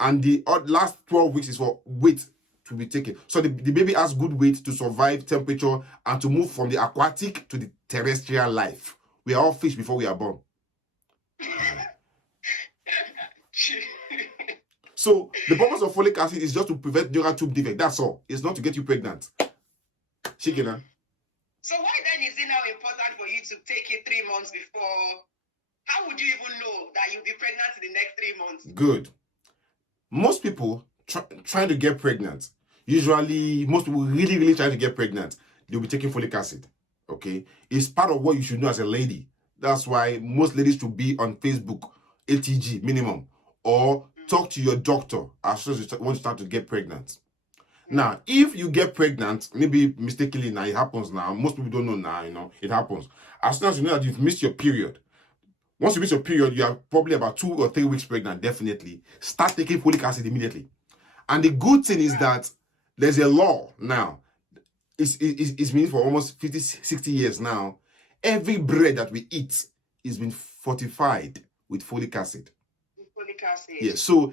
and the last 12 weeks is for weight to be taken. So the baby has good weight to survive temperature and to move from the aquatic to the terrestrial life. We are all fish before we are born. So the purpose of folic acid is just to prevent neural tube defect. That's all. It's not to get you pregnant. Shikina. So why then is it now important for you to take it 3 months before? How would you even know that you'll be pregnant in the next 3 months? Good. Most people trying to get pregnant, most people really trying to get pregnant, they'll be taking folic acid. Okay? It's part of what you should know as a lady. That's why most ladies should be on Facebook, ATG minimum, or talk to your doctor as soon as you want to start to get pregnant. Now, if you get pregnant, maybe mistakenly now, it happens now. Most people don't know now, it happens. As soon as you know that you've missed your period, once you miss your period, you are probably about 2 or 3 weeks pregnant, definitely. Start taking folic acid immediately. And the good thing is that there's a law now. It's been for almost 50, 60 years now. Every bread that we eat is been fortified with folic acid. Folic acid. Yeah, so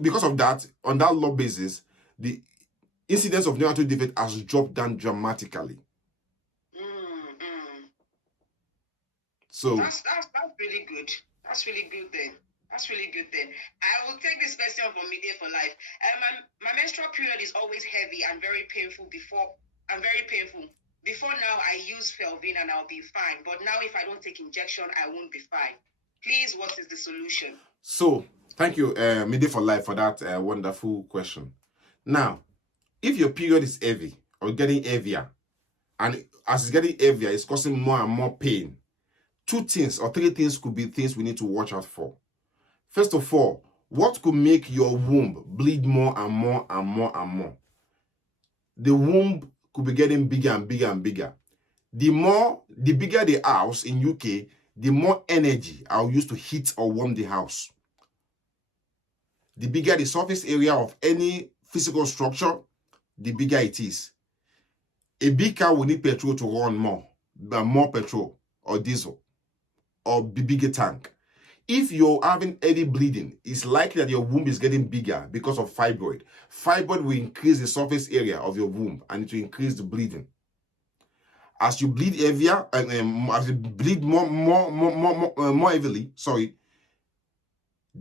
because of that, on that law basis, the incidence of neural tube defect has dropped down dramatically. So that's really good. That's really good then. I will take this question from Midday for Life. My menstrual period is always heavy and very painful before now I use Felvin and I'll be fine. But now if I don't take injection, I won't be fine. Please, what is the solution? So thank you, Midday for Life, for that wonderful question. Now, if your period is heavy or getting heavier, and as it's getting heavier, it's causing more and more pain, 2 things or 3 things could be things we need to watch out for. First of all, what could make your womb bleed more and more and more and more? The womb could be getting bigger and bigger and bigger. The bigger the house in UK, the more energy I'll use to heat or warm the house. The bigger the surface area of any physical structure, the bigger it is. A big car will need petrol to run more petrol or diesel or bigger tank. If you're having heavy bleeding, it's likely that your womb is getting bigger because of fibroid. Fibroid will increase the surface area of your womb and it will increase the bleeding. As you bleed heavier, as you bleed more heavily,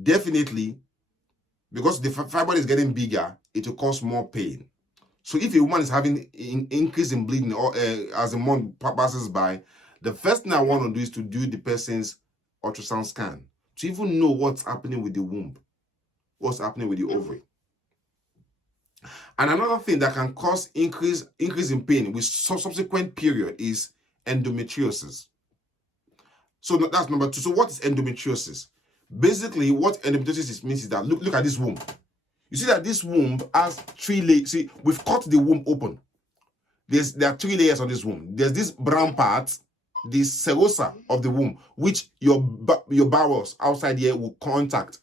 definitely, because the fibroid is getting bigger, it will cause more pain. So if a woman is having increase in bleeding or as the month passes by, the first thing I want to do is to do the person's ultrasound scan to even know what's happening with the womb, what's happening with the ovary. And another thing that can cause increase in pain with subsequent period is endometriosis. So that's number 2. So what is endometriosis? Basically, what endometriosis means is that, look at this womb. You see that this womb has 3 layers. See, we've cut the womb open. There are 3 layers on this womb. There's this brown part, the serosa of the womb, which your bowels outside here will contact.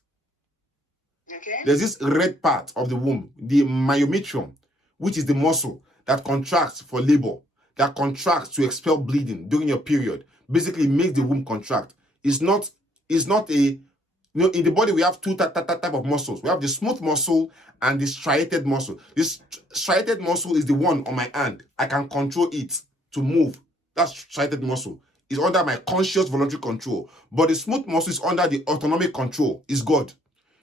Okay. There's this red part of the womb, the myometrium, which is the muscle that contracts for labor, that contracts to expel bleeding during your period. Basically, makes the womb contract. It's not a, in the body we have 2 type of muscles. We have the smooth muscle and the striated muscle. This striated muscle is the one on my hand. I can control it to move. That's striated muscle. It's under my conscious voluntary control. But the smooth muscle is under the autonomic control. It's God.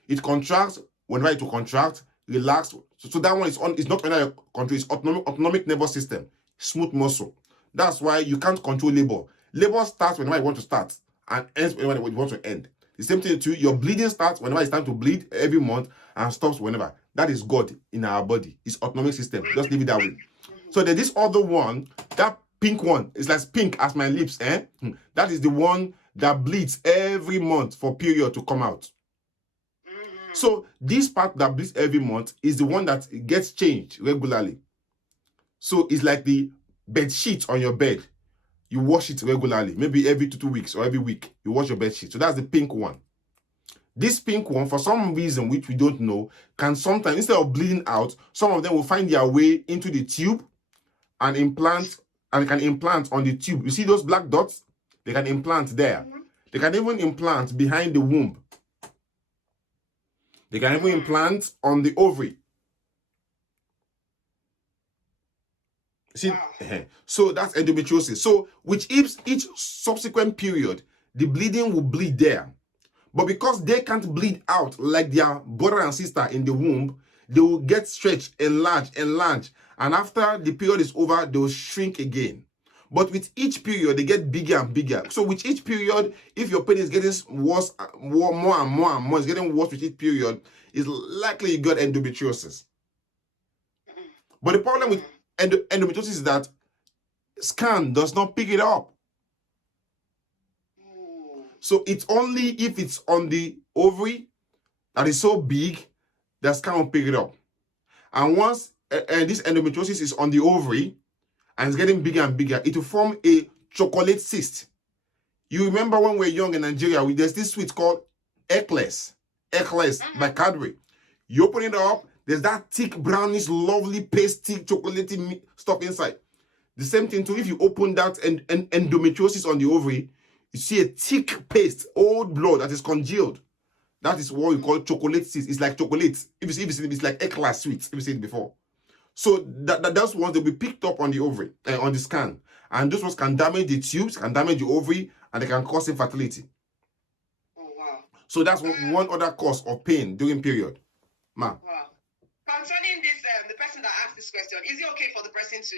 It contracts whenever it will contract, relax. So that one is not under your control. It's autonomic nervous system, smooth muscle. That's why you can't control labor. Labor starts whenever you want to start and ends whenever you want to end. The same thing too, your bleeding starts whenever it's time to bleed every month and stops whenever. That is God in our body. It's autonomic system. Just leave it that way. So there's this other one, that pink one, it's like pink as my lips. That is the one that bleeds every month for period to come out. So this part that bleeds every month is the one that gets changed regularly. So it's like the bed sheet on your bed. You wash it regularly, maybe every 2 weeks or every week. You wash your bed sheet. So that's the pink one. This pink one, for some reason which we don't know, can sometimes, instead of bleeding out, some of them will find their way into the tube and can implant on the tube. You see those black dots? They can implant there. They can even implant behind the womb. They can even implant on the ovary. See, so that's endometriosis. So with each subsequent period, the bleeding will bleed there. But because they can't bleed out like their brother and sister in the womb, they will get stretched, enlarged. And after the period is over, they will shrink again. But with each period, they get bigger and bigger. So with each period, if your pain is getting worse, more and more, it's getting worse with each period, it's likely you got endometriosis. But the problem with endometriosis is that scan does not pick it up. So it's only if it's on the ovary that is so big that scan will pick it up. And once this endometriosis is on the ovary and it's getting bigger and bigger, it will form a chocolate cyst. You remember when we were young in Nigeria, there's this sweet called Eclairs by Cadbury. You open it up, there's that thick, brownish, lovely, pasty, chocolatey stuff inside. The same thing too, if you open that endometriosis on the ovary, you see a thick paste, old blood that is congealed. That is what we call chocolate cyst. It's like chocolate. If you see it, it's like Eclair sweets, if you see it before. So that's ones that will be picked up on the ovary, on the scan. And those ones can damage the tubes, can damage the ovary, and they can cause infertility. Oh, wow. So that's one other cause of pain during period. Wow. Concerning this, the person that asked this question, is it okay for the person to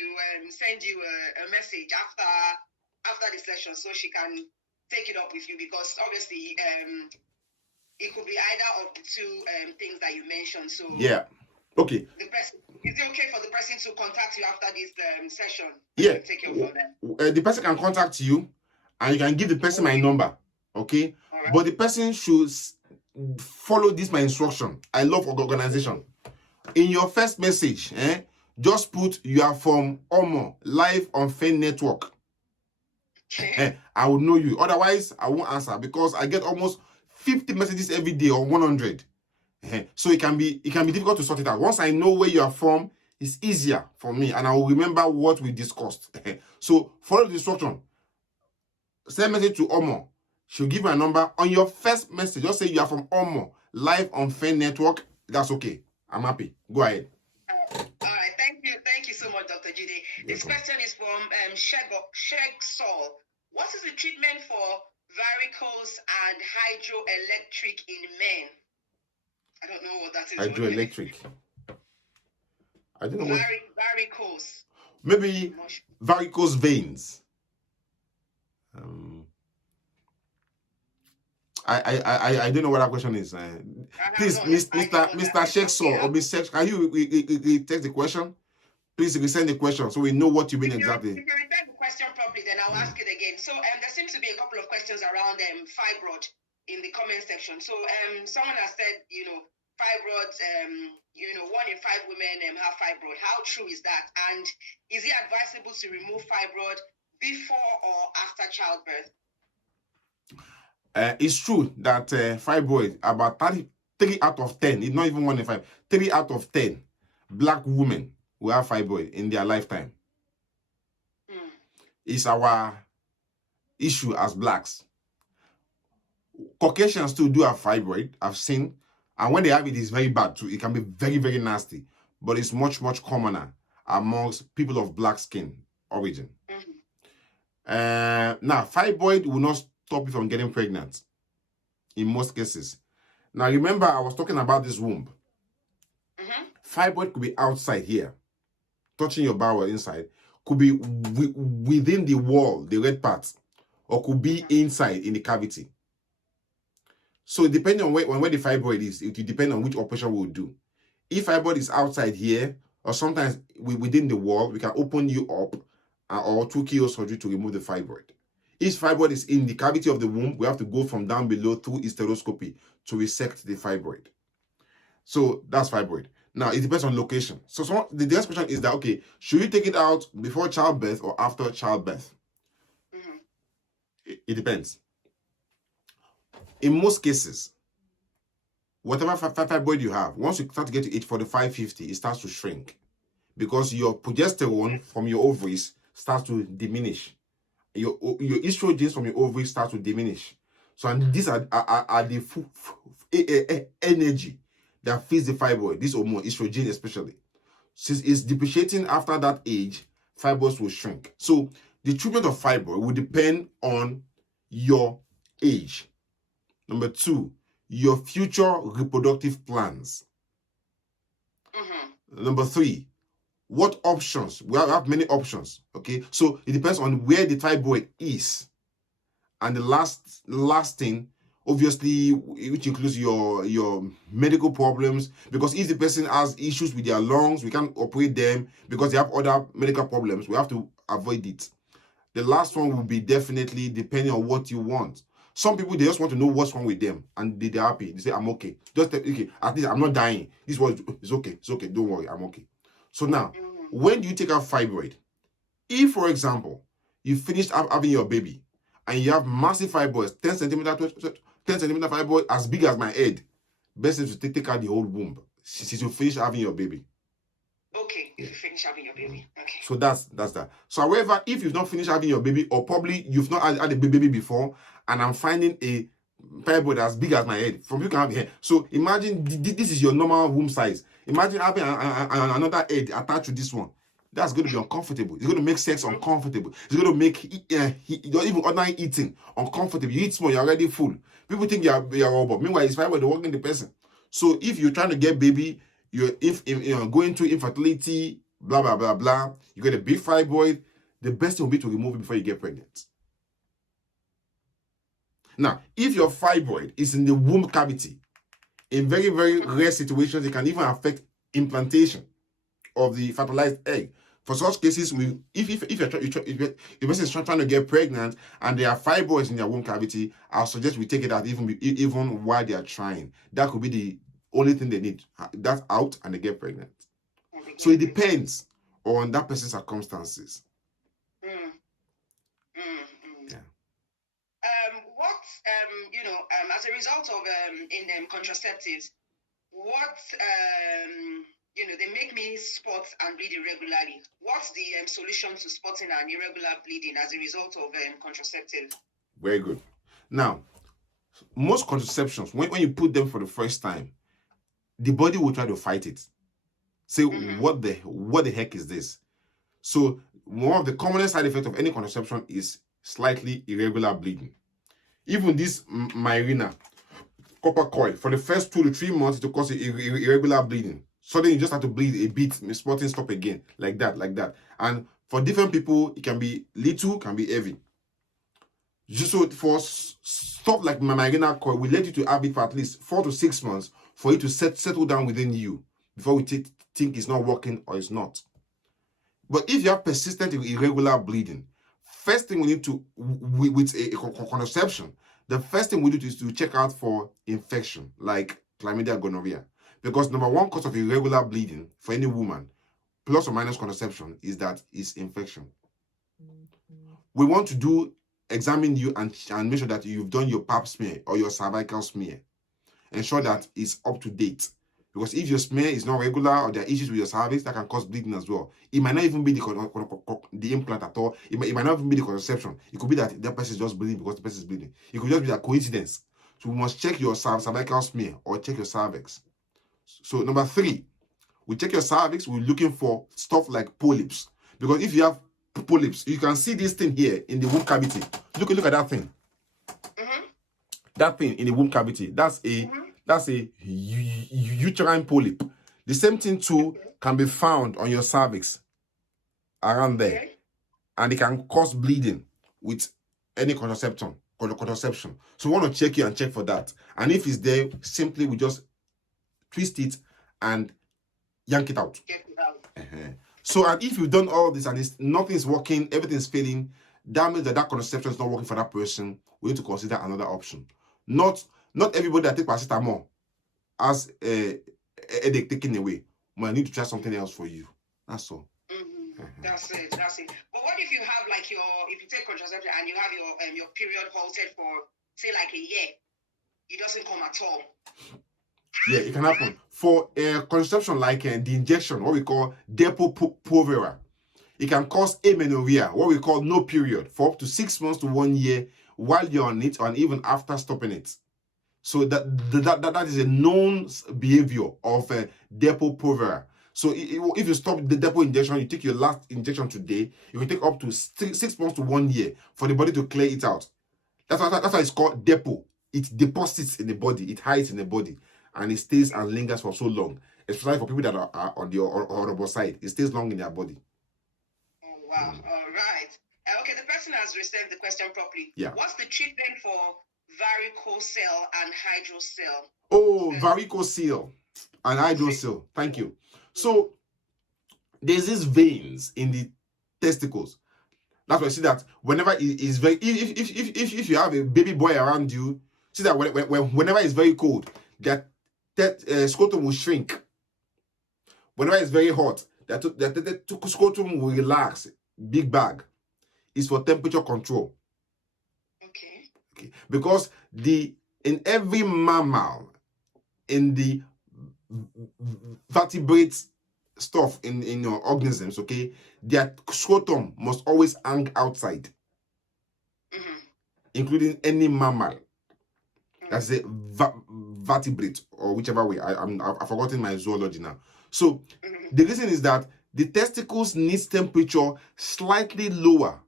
send you a message after the session so she can take it up with you? Because obviously it could be either of the 2 things that you mentioned. So yeah, okay. Is it okay for the person to contact you after this session? Yeah. Take it from them. The person can contact you, and you can give the person my number. Okay. Right. But the person should follow my instruction. I love organization. In your first message, just put you are from Omo Live on Fame Network. Okay. I will know you. Otherwise, I won't answer because I get almost 50 messages every day or 100. So it can be difficult to sort it out. Once I know where you are from, it's easier for me and I will remember what we discussed. So follow the instruction. Send message to Omo. She'll give my number. On your first message, just say you are from Omo Live on Fame Network. That's okay. I'm happy. Go ahead. All right. Thank you so much, Dr. Jide. This question is from Sheikh Saul. What is the treatment for varicose and hydroelectric in men? I don't know what that is. Hydroelectric. I don't know. Varicose. Maybe varicose veins. I don't know what that question is. Please, Mr. Sheikh Saul or Miss Sheikh, can you take the question? Please resend the question so we know what you mean exactly. If you repeat the question properly, properly, then I'll ask it again. So there seems to be a couple of questions around fibroid in the comment section. So someone has said, fibroids, 1 in 5 women have fibroid. How true is that? And is it advisable to remove fibroid before or after childbirth? It's true that fibroid, about 3 out of 10, it's not even 1 in 5, 3 out of 10 black women will have fibroid in their lifetime. It's our issue as blacks. Caucasians too do have fibroid, I've seen, and when they have it, it's very bad too. It can be very, very nasty, but it's much, much commoner amongst people of black skin origin. Now, fibroid will not stop you from getting pregnant in most cases. Now, remember, I was talking about this womb. Fibroid could be outside here, touching your bowel inside, could be within the wall, the red part, or could be inside in the cavity. So depending on where the fibroid is, it will depend on which operation we'll do. If fibroid is outside here, or sometimes within the wall, we can open you up or 2 key surgery to remove the fibroid. If fibroid is in the cavity of the womb, we have to go from down below through hysteroscopy to resect the fibroid. So that's fibroid. Now, it depends on location. So the next question is that, okay, should you take it out before childbirth or after childbirth? It depends. In most cases, whatever fibroid you have, once you start to get to age 45, 50, it starts to shrink because your progesterone from your ovaries starts to diminish. Your estrogens from your ovaries start to diminish. So, and these are the energy that feeds the fibroid, this hormone, estrogen especially. Since it's depreciating after that age, fibroids will shrink. So the treatment of fibroid will depend on your age. Number 2, your future reproductive plans. Number 3, what options? We have many options, okay? So it depends on where the fibroid is. And the last thing, obviously, which includes your medical problems, because if the person has issues with their lungs, we can't operate them because they have other medical problems. We have to avoid it. The last one will be definitely depending on what you want. Some people, they just want to know what's wrong with them, and they're happy. They say, I'm okay. Just okay, at least I'm not dying. This was it's okay. It's okay. Don't worry, I'm okay. So now, when do you take out fibroid? If, for example, you finished having your baby and you have massive fibroids, 10 centimeter fibroid as big as my head, best is to take out the whole womb since you finish having your baby. Okay, if you finish having your baby. Okay. So that's that. So however, if you've not finished having your baby, or probably you've not had a baby before, and I'm finding a fibroid as big as my head, from you can have hair. So imagine this is your normal womb size. Imagine having another head attached to this one. That's going to be uncomfortable. It's going to make sex uncomfortable. It's going to make even ordinary eating uncomfortable. You eat small, you're already full. People think you're a robot. Meanwhile, it's fibroid working the person. So if you're trying to get baby, you're going through infertility, blah blah blah blah, you get a big fibroid, the best thing will be to remove it before you get pregnant. Now, if your fibroid is in the womb cavity, in very, very rare situations, it can even affect implantation of the fertilized egg. For such cases, if your person is trying to get pregnant and there are fibroids in their womb cavity, I'll suggest we take it out even while they are trying. That could be the only thing they need. That's out and they get pregnant. So it depends on that person's circumstances. As a result of contraceptives, what they make me spot and bleed irregularly. What's the solution to spotting and irregular bleeding as a result of contraceptives? Very good. Now, most contraceptions, when you put them for the first time, the body will try to fight it. Say, what the heck is this? So one of the commonest side effects of any contraception is slightly irregular bleeding. Even this Mirena copper coil, for the first 2 to 3 months, it will cause irregular bleeding. Suddenly you just have to bleed a bit, spotting stop again, like that. And for different people, it can be little, can be heavy. Just so for stuff like Mirena coil, we let you to have it for at least 4 to 6 months for it to settle down within you before we think it's not working or it's not. But if you have persistent irregular bleeding, first thing we need to, with a contraception, the first thing we do is to check out for infection, like chlamydia, gonorrhea. Because number one cause of irregular bleeding for any woman, plus or minus contraception, is infection. We want to examine you and make sure that you've done your pap smear or your cervical smear. Ensure that it's up to date. Because if your smear is not regular or there are issues with your cervix, that can cause bleeding as well. It might not even be the implant at all. It might not even be the contraception. It could be that the person is just bleeding because the person is bleeding. It could just be a coincidence. So we must check your cervical smear or check your cervix. So number 3, we check your cervix. We're looking for stuff like polyps. Because if you have polyps, you can see this thing here in the womb cavity. Look at that thing. That thing in the womb cavity. That's a uterine polyp. The same thing too can be found on your cervix around there, and it can cause bleeding with any contraception. So we want to check you and check for that. And if it's there, simply we just twist it and yank it out. So, and if you've done all this and nothing's working, everything's failing, that means that contraception is not working for that person. We need to consider another option. Not everybody that takes paracetamol has a headache taken away. I need to try something else for you. That's all. That's it. But what if you have if you take contraception and you have your period halted for say like a year, it doesn't come at all? Yeah, it can happen. For contraception, like the injection, what we call Depo-Provera, it can cause amenorrhea, what we call no period, for up to 6 months to 1 year while you're on it, and even after stopping it. So that is a known behavior of Depo-Provera. So if you stop the Depo injection, you take your last injection today, it will take up to 6 months to 1 year for the body to clear it out. That's why it's called Depo. It deposits in the body, it hides in the body, and it stays and lingers for so long. Especially for people that are on the horrible side, it stays long in their body. Oh wow! All right. Okay, the person has received the question properly. Yeah. What's the treatment for varicocele and hydrocele? Oh, varicocele and hydrocele. Thank you. So there's these veins in the testicles. That's why I see that whenever it is very, if you have a baby boy around you, see that whenever it's very cold, that scrotum will shrink. Whenever it's very hot, that scrotum will relax. Big bag. Is for temperature control. Okay. Because in every mammal, in the vertebrate stuff in your organisms, okay, their scrotum must always hang outside, including any mammal. That's a vertebrate or whichever way. I've forgotten my zoology now. So the reason is that the testicles need temperature slightly lower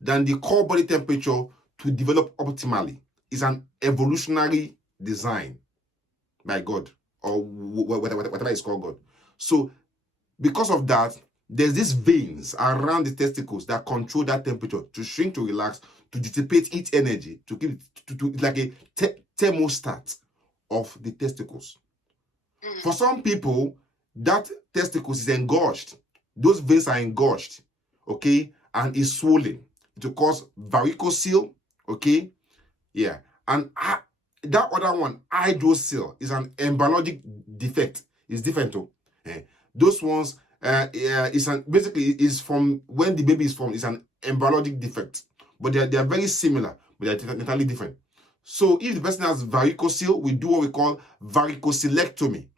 than the core body temperature to develop optimally. It's an evolutionary design by God, or whatever it's called God. So because of that, there's these veins around the testicles that control that temperature to shrink, to relax, to dissipate its energy, to keep it like a thermostat of the testicles. For some people, that testicles is engorged. Those veins are engorged, okay, and is swollen to cause varicocele, okay, yeah. And that other one, hydrocele, is an embryologic defect. It's different too. Those ones, basically is from when the baby is formed. It's an embryologic defect, but they are very similar, but they're entirely different. So if the person has varicocele, we do what we call varicocelectomy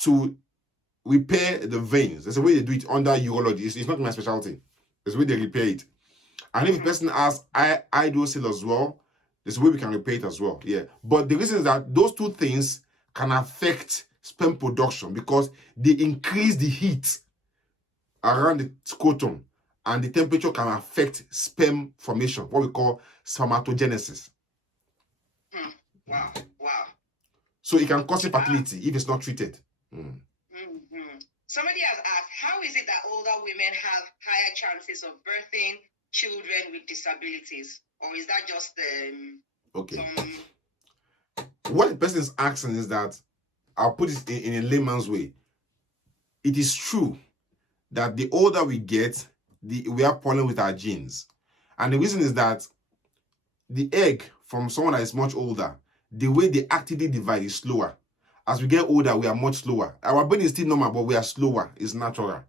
to repair the veins. There's a way they do it under urology. It's not my specialty. There's a way they repair it. And if the person has hydrocele as well, there's a way we can repair it as well. Yeah. But the reason is that those two things can affect sperm production because they increase the heat around the scrotum, and the temperature can affect sperm formation, what we call spermatogenesis. Wow. So it can cause infertility if it's not treated. Somebody has asked, how is it that older women have higher chances of birthing children with disabilities? Or is that just okay? What the person is asking is that, I'll put it in a layman's way. It is true that the older we get, we have problem with our genes. And the reason is that the egg from someone that is much older, the way they actively divide is slower. As we get older, we are much slower. Our brain is still normal, but we are slower. It's natural.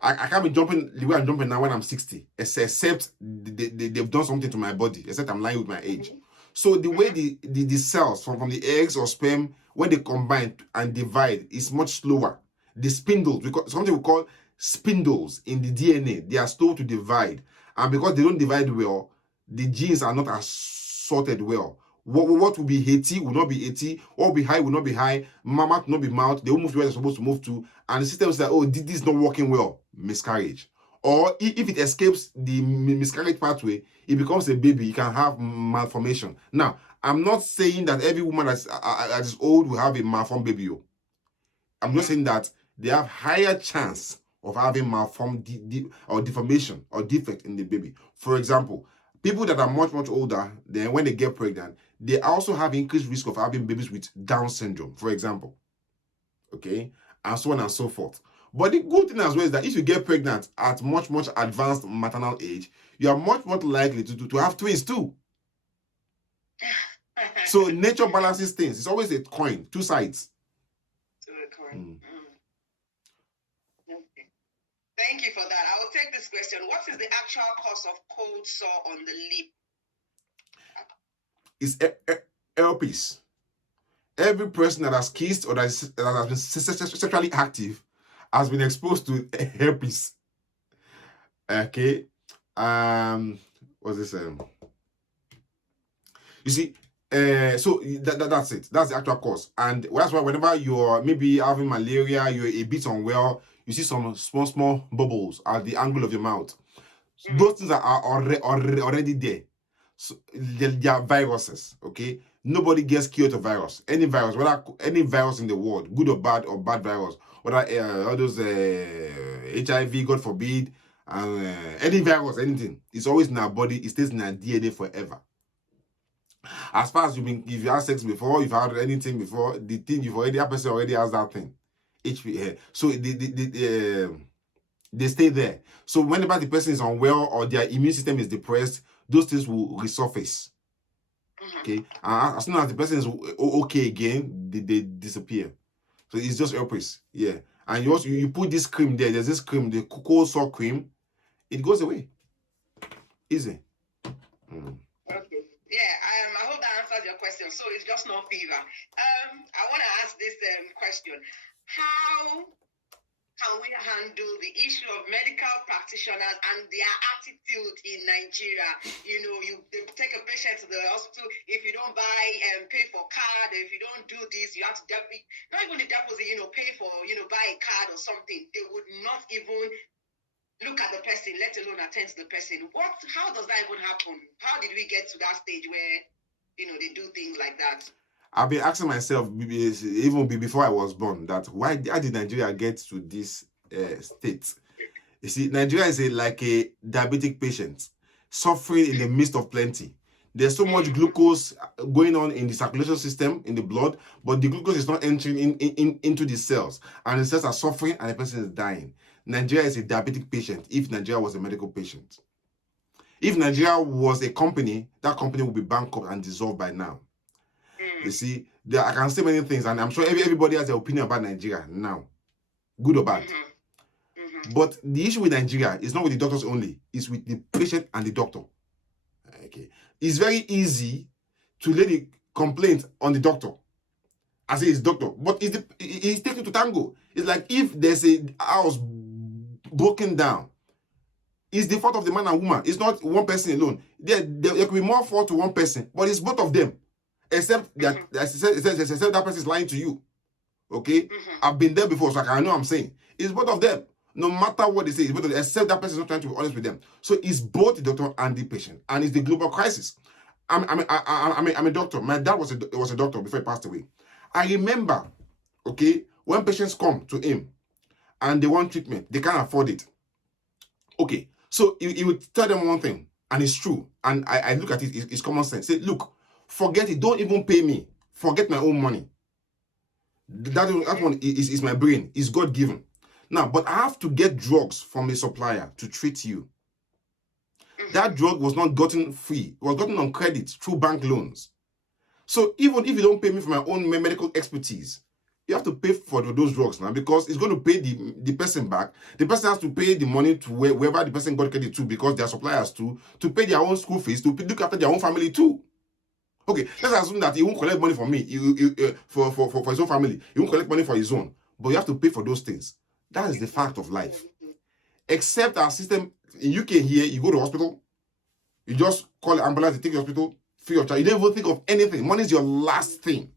I can't be jumping the way I'm jumping now when I'm 60, except they've done something to my body, except I'm lying with my age. So the way the cells from the eggs or sperm, when they combine and divide, is much slower. The spindles, because something we call spindles in the DNA, they are slow to divide. And because they don't divide well, the genes are not as sorted well. What will be 80 will not be 80. What will be high will not be high. Mouth will not be mouth. They will move to where they're supposed to move to. And the system is like, oh, this is not working well. Miscarriage. Or if it escapes the miscarriage pathway, it becomes a baby. You can have malformation. Now, I'm not saying that every woman that is old will have a malformed baby. I'm just saying that they have higher chance of having malformed or deformation or defect in the baby. For example, people that are much, much older, then when they get pregnant, they also have increased risk of having babies with Down syndrome, for example. Okay? And so on and so forth. But the good thing as well is that if you get pregnant at much, much advanced maternal age, you are much, much likely to have twins too. So nature balances things. It's always a coin, two sides. To a coin. Okay. Thank you for that. I will take this question. What is the actual cause of cold sore on the lip? It's herpes. Every person that has kissed or that has been sexually active has been exposed to herpes. Okay. What's this? You see, so that's it. That's the actual cause. And that's why whenever you're maybe having malaria, you're a bit unwell, you see some small bubbles at the angle of your mouth. Those things are already there. So they are viruses, okay? Nobody gets cured of virus. Any virus, whether any virus in the world, good or bad virus, whether all those HIV, God forbid, and any virus, anything, it's always in our body. It stays in our DNA forever. As far as if you had sex before, you've had anything before, the thing that person already has that thing. HPV. So they stay there. So whenever the person is unwell or their immune system is depressed, those things will resurface. Okay, and as soon as the person is okay again, they disappear. So it's just herpes. Yeah, and you put this cream there. There's this cream, the cocoa sore cream. It goes away. Easy. Okay. Yeah, I hope that answers your question. So it's just no fever. I want to ask this question: how can we handle the issue of medical practitioners and their attitude in Nigeria? You know, they take a patient to the hospital. If you don't pay for card, if you don't do this, you have to deposit. Not even the deposit, pay for, buy a card or something. They would not even look at the person, let alone attend to the person. How does that even happen? How did we get to that stage where, they do things like that? I've been asking myself, even before I was born, that how did Nigeria get to this state? You see, Nigeria is like a diabetic patient suffering in the midst of plenty. There's so much glucose going on in the circulation system, in the blood, but the glucose is not entering into the cells. And the cells are suffering and the person is dying. Nigeria is a diabetic patient if Nigeria was a medical patient. If Nigeria was a company, that company would be bankrupt and dissolved by now. You see, I can say many things, and I'm sure everybody has their opinion about Nigeria now, good or bad. But the issue with Nigeria is not with the doctors only; it's with the patient and the doctor. Okay, it's very easy to lay the complaint on the doctor. I say it's doctor, but it's taken to tango. It's like if there's a house broken down, it's the fault of the man and woman. It's not one person alone. There could be more fault to one person, but it's both of them. Except that except that person is lying to you. Okay? I've been there before, so I know what I'm saying. It's both of them. No matter what they say, it's both of them, except that person is not trying to be honest with them. So it's both the doctor and the patient. And it's the global crisis. I'm a doctor. My dad was a doctor before he passed away. I remember, okay, when patients come to him and they want treatment, they can't afford it. Okay, so he would tell them one thing, and it's true. And I look at it, it's common sense. Say, look, forget it. Don't even pay me. Forget my own money. That one is my brain. It's God-given. Now, but I have to get drugs from a supplier to treat you. That drug was not gotten free. It was gotten on credit through bank loans. So even if you don't pay me for my own medical expertise, you have to pay for those drugs now, because it's going to pay the person back. The person has to pay the money to wherever the person got credit to, because they are suppliers to pay their own school fees, to look after their own family too. Okay, let's assume that he won't collect money from me for his own family. He won't collect money for his own, but you have to pay for those things. That is the fact of life. Except our system in UK here, you go to hospital, you just call the ambulance, they take you to the hospital free of charge. You don't even think of anything. Money is your last thing.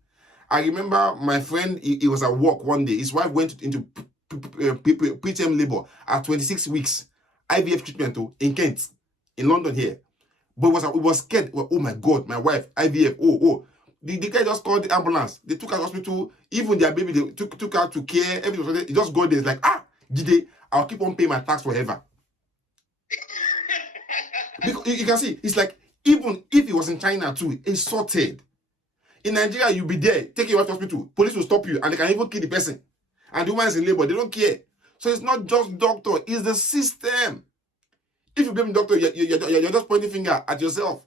I remember my friend, he was at work one day. His wife went into preterm labor at 26 weeks, IVF treatment in Kent, in London here. But it was scared. Oh my God, my wife, IVF. Oh. The guy just called the ambulance. They took her to the hospital. Even their baby, they took her to care. Everything was there. He just got there. It's like, Jide, I'll keep on paying my tax forever. Because you can see, it's like, even if it was in China too, it's sorted. In Nigeria, you'll be there, take your wife to hospital. Police will stop you, and they can even kill the person. And the woman is in labor. They don't care. So it's not just doctor. It's the system. If you blame the doctor, you're just pointing finger at yourself.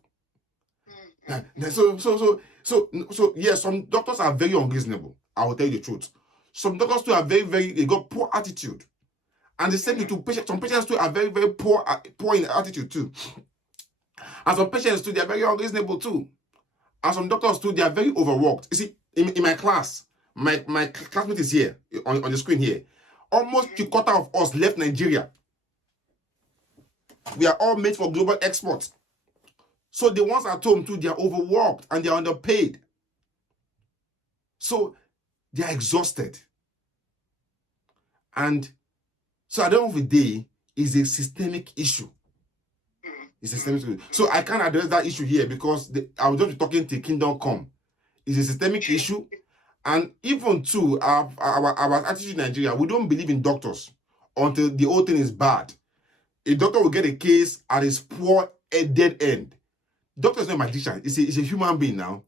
So yes, some doctors are very unreasonable. I will tell you the truth. Some doctors too are they got poor attitude. And the same thing to patients. Some patients too are very, very poor in attitude too. And some patients too, they are very unreasonable too. And some doctors too, they are very overworked. You see, in my class, my classmate is here on the screen here. Almost a quarter of us left Nigeria. We are all made for global exports. So the ones at home too, they are overworked and they are underpaid. So they are exhausted. And so at the end of the day, it's a systemic issue. It's a systemic issue. So I can't address that issue here because I will just be talking till kingdom come. It's a systemic issue. And even too, our attitude in Nigeria, we don't believe in doctors until the whole thing is bad. A doctor will get a case at his poor dead end. Doctor is not a magician. It's a human being now.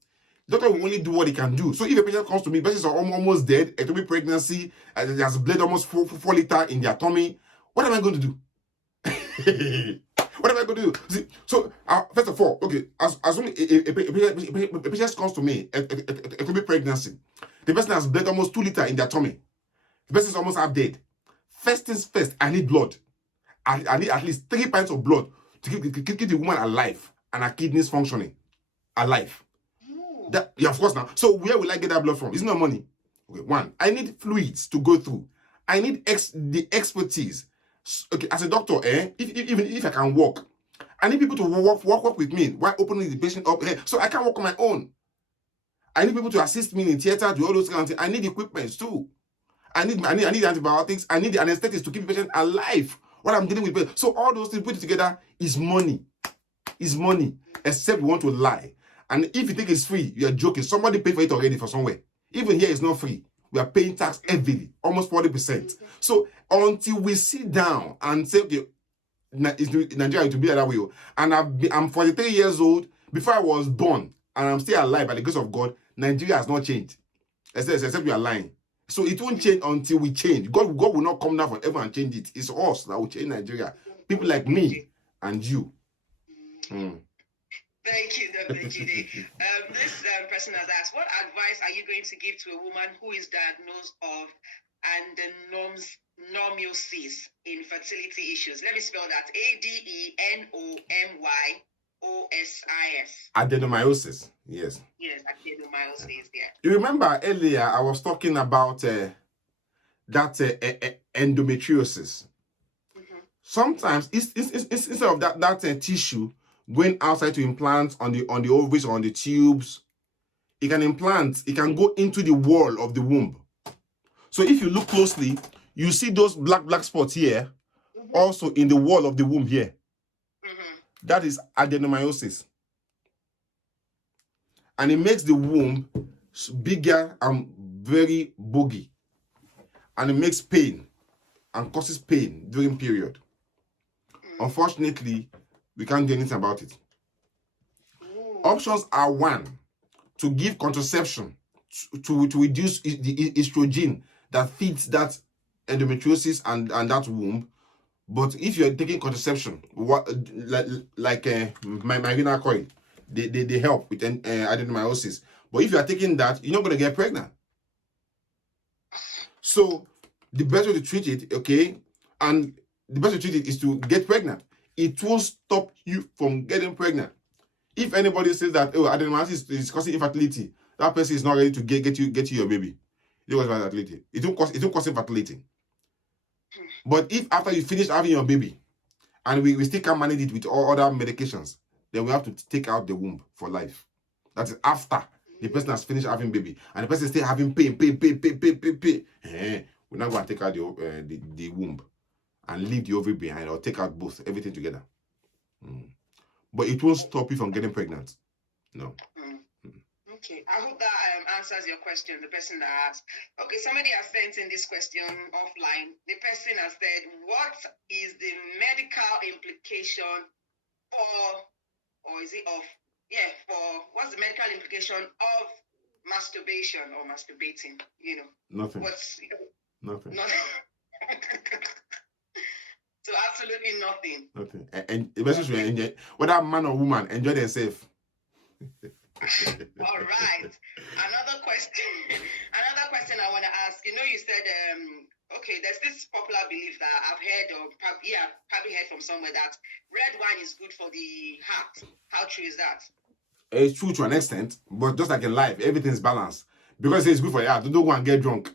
Doctor will only do what he can do. So if a patient comes to me, patients are almost dead, ectopic pregnancy, there's bled almost 4 liters in their tummy, what am I going to do? What am I going to do? See, so first of all, okay, assuming a patient comes to me, ectopic pregnancy, the person has bled almost 2 liters in their tummy. The person is almost half dead. First things first, I need blood. I need at least 3 pints of blood to keep the woman alive and her kidneys functioning. Alive. Yeah, of course now. So where will I get that blood from? It's not money. Okay, one, I need fluids to go through. I need the expertise. Okay, as a doctor, even if I can walk, I need people to work with me while opening the patient up. So I can't walk on my own. I need people to assist me in theater, do all those kind of things. I need equipment too. I need antibiotics. I need the anesthetics to keep the patient alive while I'm dealing with. So all those things put together is money. Is money, except you want to lie. And if you think it's free, you're joking. Somebody paid for it already for somewhere. Even here, it's not free. We are paying tax heavily, almost 40%. So until we sit down and say, okay, Nigeria to be that way, and I'm 43 years old, before I was born, and I'm still alive by the grace of God, Nigeria has not changed. Except we are lying. So it won't change until we change. God will not come down forever and change it. It's us that will change Nigeria. People like me and you. Thank you, Dr. Jide. This person has asked, what advice are you going to give to a woman who is diagnosed of adenomyosis, infertility issues? Let me spell that. ADENOMYOSIS. Adenomyosis, yes. Yes, adenomyosis, yeah. You remember earlier I was talking about that endometriosis. Sometimes instead of that tissue going outside to implant on the ovaries or on the tubes, it can go into the wall of the womb. So if you look closely, you see those black spots here, also in the wall of the womb here. That is adenomyosis. And it makes the womb bigger and very boggy. And it makes pain and causes pain during period. Unfortunately, we can't do anything about it. Options are one, to give contraception to reduce the estrogen that feeds that endometriosis and that womb, But if you're taking contraception, what like my coil, they help with adenomyosis. But if you are taking that, you're not going to get pregnant. So the best way to treat it, okay, and the best way to treat it is to get pregnant. It won't stop you from getting pregnant. If anybody says that adenomyosis is causing infertility, that person is not ready to get you your baby. It was infertility. It won't cause infertility. But if after you finish having your baby, and we still can't manage it with all other medications, then we have to take out the womb for life. That is after the person has finished having baby, and the person is still having pain. We're not going to take out the womb and leave the ovary behind, or take out both, everything together. But it won't stop you from getting pregnant. No. Okay, I hope that answers your question, the person that asked. Okay, somebody has sent in this question offline. The person has said, what is the medical implication what's the medical implication of masturbation or masturbating? Nothing. Nothing. So absolutely nothing. Nothing. And especially whether man or woman, enjoy themselves. All right. Another question I want to ask. You said, there's this popular belief that I've heard, or probably heard from somewhere, that red wine is good for the heart. How true is that? It's true to an extent, but just like in life, everything's balanced. Because it's good for your heart, don't go and get drunk.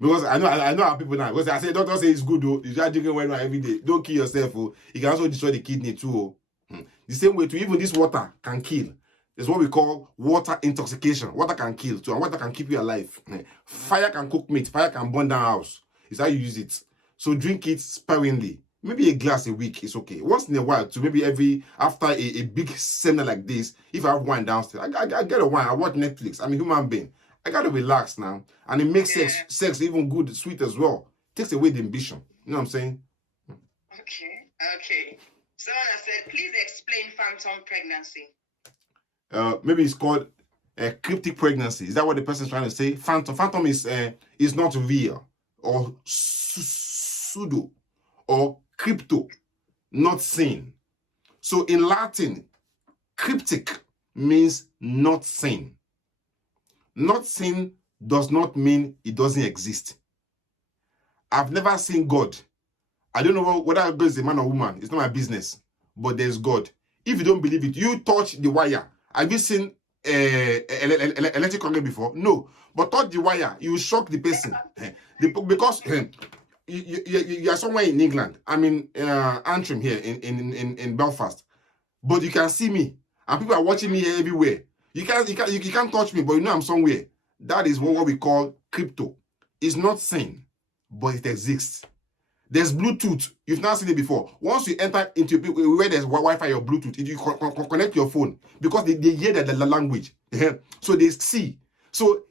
Because I know how people now. Because I say doctors say it's good though. You start drinking red wine every day. Don't kill yourself. Oh. It can also destroy the kidney too. Oh. The same way too, even this water can kill. It's what we call water intoxication. Water can kill too, and water can keep you alive. Fire can cook meat. Fire can burn down house. It's how you use it. So drink it sparingly. Maybe a glass a week is okay. Once in a while, to maybe after a big seminar like this, if I have wine downstairs, I get a wine. I watch Netflix. I'm a human being. I gotta relax now, and it makes sex even good, sweet as well. Takes away the ambition. You know what I'm saying? Okay. Someone has said, please explain phantom pregnancy. Maybe it's called cryptic pregnancy. Is that what the person is trying to say? Phantom is not real, or pseudo, or crypto, not seen. So in Latin, cryptic means not seen. Not seen does not mean it doesn't exist. I've never seen God. I don't know whether God is a man or woman. It's not my business. But there's God. If you don't believe it, you touch the wire. Have you seen electric current before? No. But touch the wire, you shock the person. Because you are somewhere in England. I'm in Antrim here in Belfast. But you can see me. And people are watching me here everywhere. You can't touch me, but you know I'm somewhere. That is what we call crypto. It's not seen, but it exists. There's Bluetooth. You've not seen it before. Once you enter into where there's Wi-Fi or Bluetooth, you connect your phone, because they hear the language. So they see. So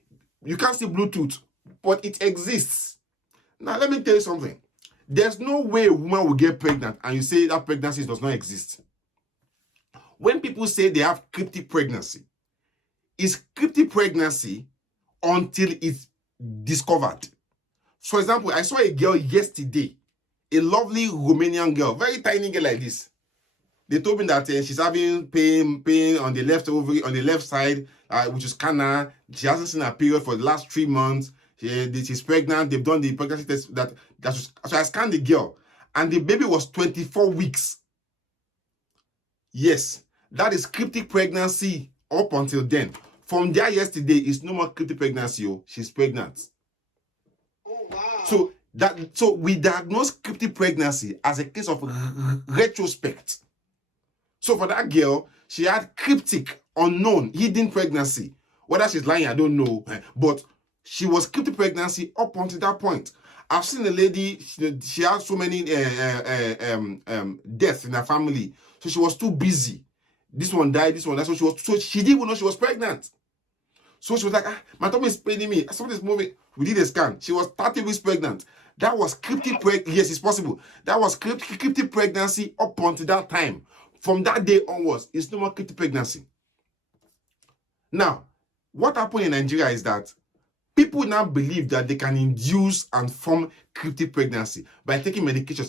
you can't see Bluetooth, but it exists. Now let me tell you something. There's no way a woman will get pregnant and you say that pregnancy does not exist. When people say they have cryptic pregnancy, it's cryptic pregnancy until it's discovered. For example, I saw a girl yesterday, a lovely Romanian girl, very tiny girl like this. They told me that she's having pain on the left ovary, on the left side, which is cancer. She hasn't seen her period for the last 3 months. She's pregnant. They've done the pregnancy test. So I scanned the girl, and the baby was 24 weeks. Yes, that is cryptic pregnancy up until then. From there yesterday, it's no more cryptic pregnancy. Oh, she's pregnant. Oh wow! So we diagnose cryptic pregnancy as a case of retrospect. So for that girl, she had cryptic, unknown, hidden pregnancy. Whether she's lying, I don't know. But she was cryptic pregnancy up until that point. I've seen a lady, she had so many deaths in her family. So she was too busy. This one died, this one died. So she didn't even know she was pregnant. So she was like, my tummy is paining me. Something's moving. We did a scan. She was 30 weeks pregnant. That was cryptic pregnancy. Yes, it's possible. That was cryptic pregnancy up until that time. From that day onwards, it's no more cryptic pregnancy. Now, what happened in Nigeria is that People now believe that they can induce and form cryptic pregnancy by taking medication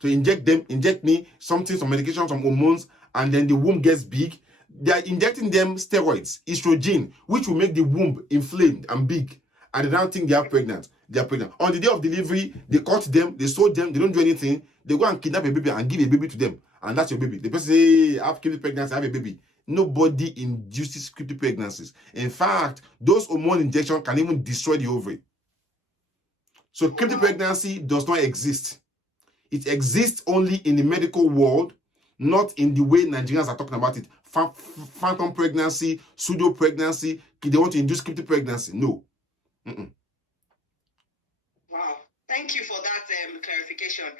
to inject me some medication, some hormones, and then the womb gets big. They are injecting them steroids, estrogen, which will make the womb inflamed and big, and they now think they are pregnant. On the day of delivery, they cut them, they sew them, they don't do anything. They go and kidnap a baby and give a baby to them, and that's your baby. The person say, hey, I have cryptic pregnancy, I have a baby. Nobody induces cryptic pregnancies. In fact, those hormone injections can even destroy the ovary. So cryptic pregnancy does not exist. It exists only in the medical world, not in the way Nigerians are talking about it. Phantom pregnancy, pseudo pregnancy. They want to induce cryptic pregnancy. No. Wow. Thank you for that clarification.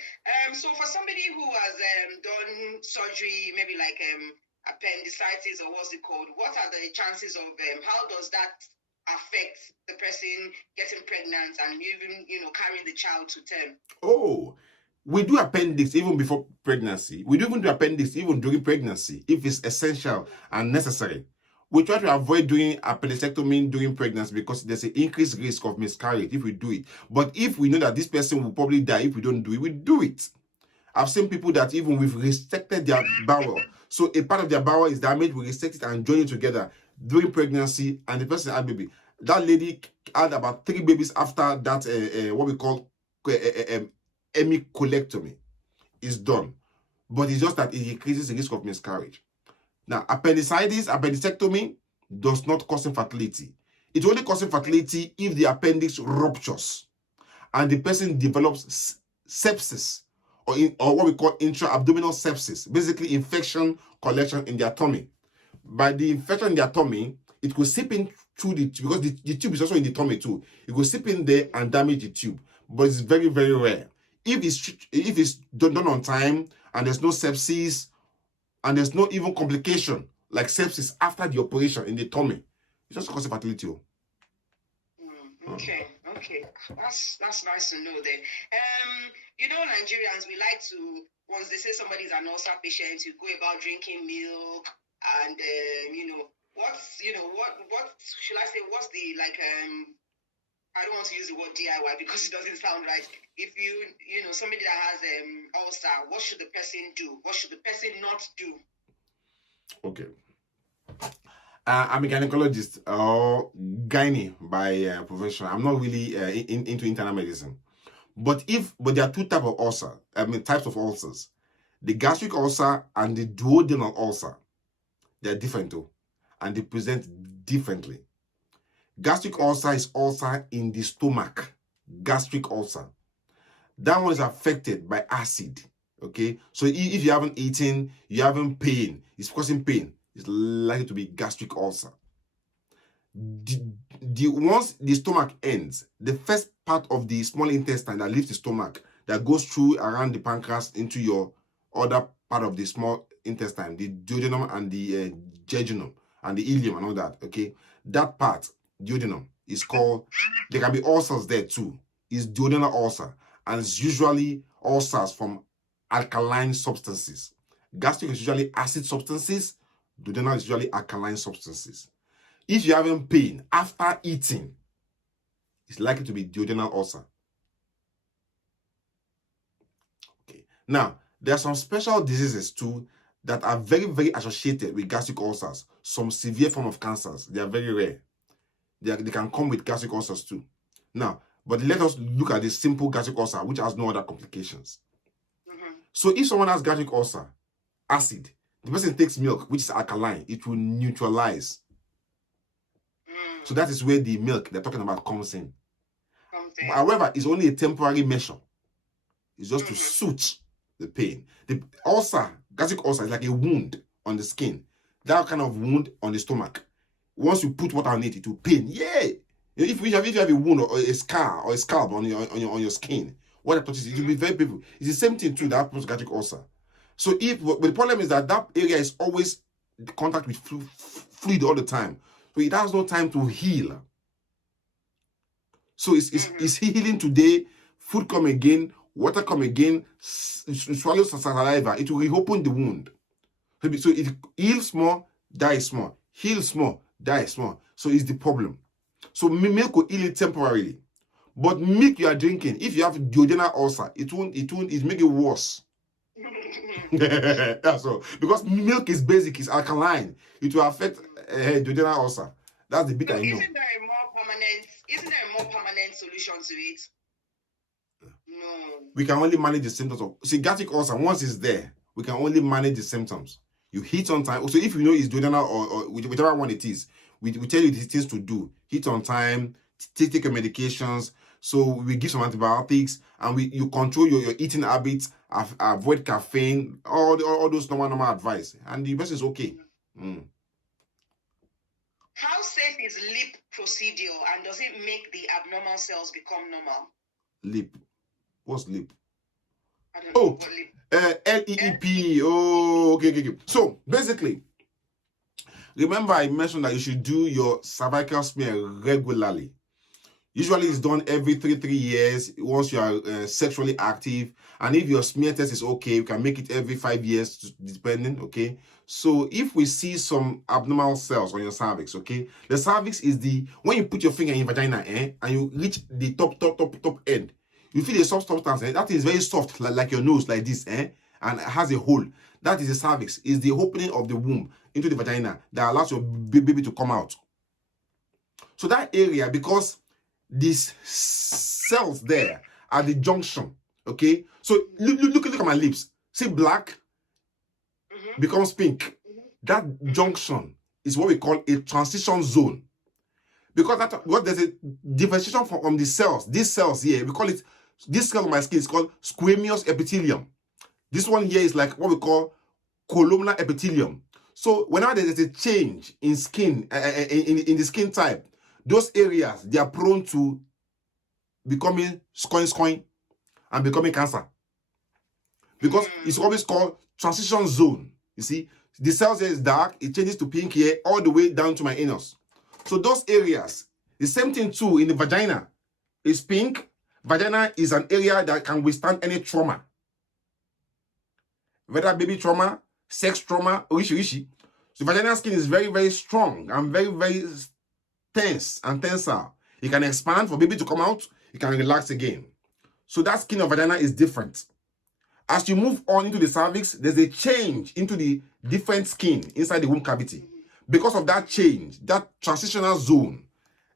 So for somebody who has done surgery, maybe like appendicitis, or what's it called, what are the chances of how does that affect the person getting pregnant and even carrying the child to term? Oh, we do appendix even before pregnancy. We do even do appendix even during pregnancy if it's essential and necessary. We try to avoid doing appendicectomy during pregnancy because there's an increased risk of miscarriage if we do it. But if we know that this person will probably die if we don't do it, we do it. I've seen people that even we've resected their bowel. So a part of their bowel is damaged, we resect it and join it together during pregnancy, and the person had baby. That lady had about 3 babies after that, what we call hemicolectomy is done. But it's just that it increases the risk of miscarriage. Now, appendicectomy does not cause infertility. It only causes infertility if the appendix ruptures and the person develops sepsis, or what we call intra-abdominal sepsis, basically infection collection in their tummy. By the infection in their tummy, it could seep in through because the tube is also in the tummy too. It could seep in there and damage the tube, but it's very, very rare. If it's done on time and there's no sepsis and there's no even complication like sepsis after the operation in the tummy, it just causes fertility. Okay. That's nice to know then. Nigerians, we like to, once they say somebody's an ulcer patient, you go about drinking milk and what should I say, what's the I don't want to use the word DIY because it doesn't sound right. If somebody that has ulcer, what should the person do? What should the person not do? Okay. I'm a gynecologist or gynae by profession. I'm not really into internal medicine. But there are 2 types of ulcers. The gastric ulcer and the duodenal ulcer. They're different too. And they present differently. Gastric ulcer is ulcer in the stomach. Gastric ulcer. That one is affected by acid. Okay? So if you haven't eaten, you're having pain, it's causing pain, it's likely to be gastric ulcer. Once the stomach ends, the first part of the small intestine that leaves the stomach, that goes through around the pancreas into your other part of the small intestine, the duodenum and the jejunum and the ileum and all that, okay? That part, duodenum, is called, there can be ulcers there too. It's duodenal ulcer, and it's usually ulcers from alkaline substances. Gastric is usually acid substances, duodenal is usually alkaline substances. If you're having pain after eating, it's likely to be duodenal ulcer. Okay. Now, there are some special diseases too that are very, very associated with gastric ulcers. Some severe form of cancers. They are very rare. They can come with gastric ulcers too. Now, but let us look at the simple gastric ulcer, which has no other complications. So if someone has gastric ulcer, acid, the person takes milk, which is alkaline, it will neutralize. So that is where the milk they're talking about comes in. However, it's only a temporary measure. It's just to soothe the pain. The ulcer, gastric ulcer, is like a wound on the skin. That kind of wound on the stomach. Once you put water on it, it will pain. Yeah. If you have a wound or a scar or a scalp on your skin, what it touches, it will be very painful. It's the same thing too that happens to gastric ulcer. So but the problem is that area is always in contact with fluid all the time. So it has no time to heal. So it's healing today, food come again, water come again, swallow saliva, it will reopen the wound. So it heals more, dies more. Heals more, dies more. So it's the problem. So milk will heal it temporarily. But milk you are drinking, if you have duodenal ulcer, it make it worse. That's all. Because milk is basic, it's alkaline. It will affect duodenal ulcer. That's the bit I know. Isn't there a more permanent solution to it? No. We can only manage the symptoms of gastric ulcer. Once it's there, we can only manage the symptoms. You hit on time. So if you know it's duodenal or whichever one it is, we tell you the things to do. Hit on time, take your medications. So we give some antibiotics, and you control your eating habits, avoid caffeine, all those normal advice, and the person is okay. How safe is LEEP procedure, and does it make the abnormal cells become normal? LEEP. What's LEEP? I don't know what LEEP. LEEP. Oh, okay. So basically, remember I mentioned that you should do your cervical smear regularly. Usually it's done every 3 years once you are sexually active. And if your smear test is okay, you can make it every 5 years, depending, okay? So if we see some abnormal cells on your cervix, okay? The cervix is when you put your finger in your vagina, and you reach the top end, you feel a soft substance, that is very soft, like your nose, like this, and it has a hole. That is the cervix, is the opening of the womb into the vagina that allows your baby to come out. So that area, because these cells there are the junction, okay? So look at my lips. See, black becomes pink. That junction is what we call a transition zone, because there's a differentiation from the cells. These cells here, we call it, this cell on my skin is called squamous epithelium. This one here is like what we call columnar epithelium. So whenever there is a change in skin, in the skin type, those areas, they are prone to becoming scoin and becoming cancer, because it's always called transition zone. You see, the cells here is dark, it changes to pink here all the way down to my anus. So those areas, the same thing too in the vagina is pink. Vagina is an area that can withstand any trauma, whether baby trauma, sex trauma, or ishi. So vaginal skin is very, very strong and very, very tense and tensile. It can expand for baby to come out, it can relax again. So that skin of vagina is different. As you move on into the cervix, there's a change into the different skin inside the womb cavity. Because of that change, that transitional zone,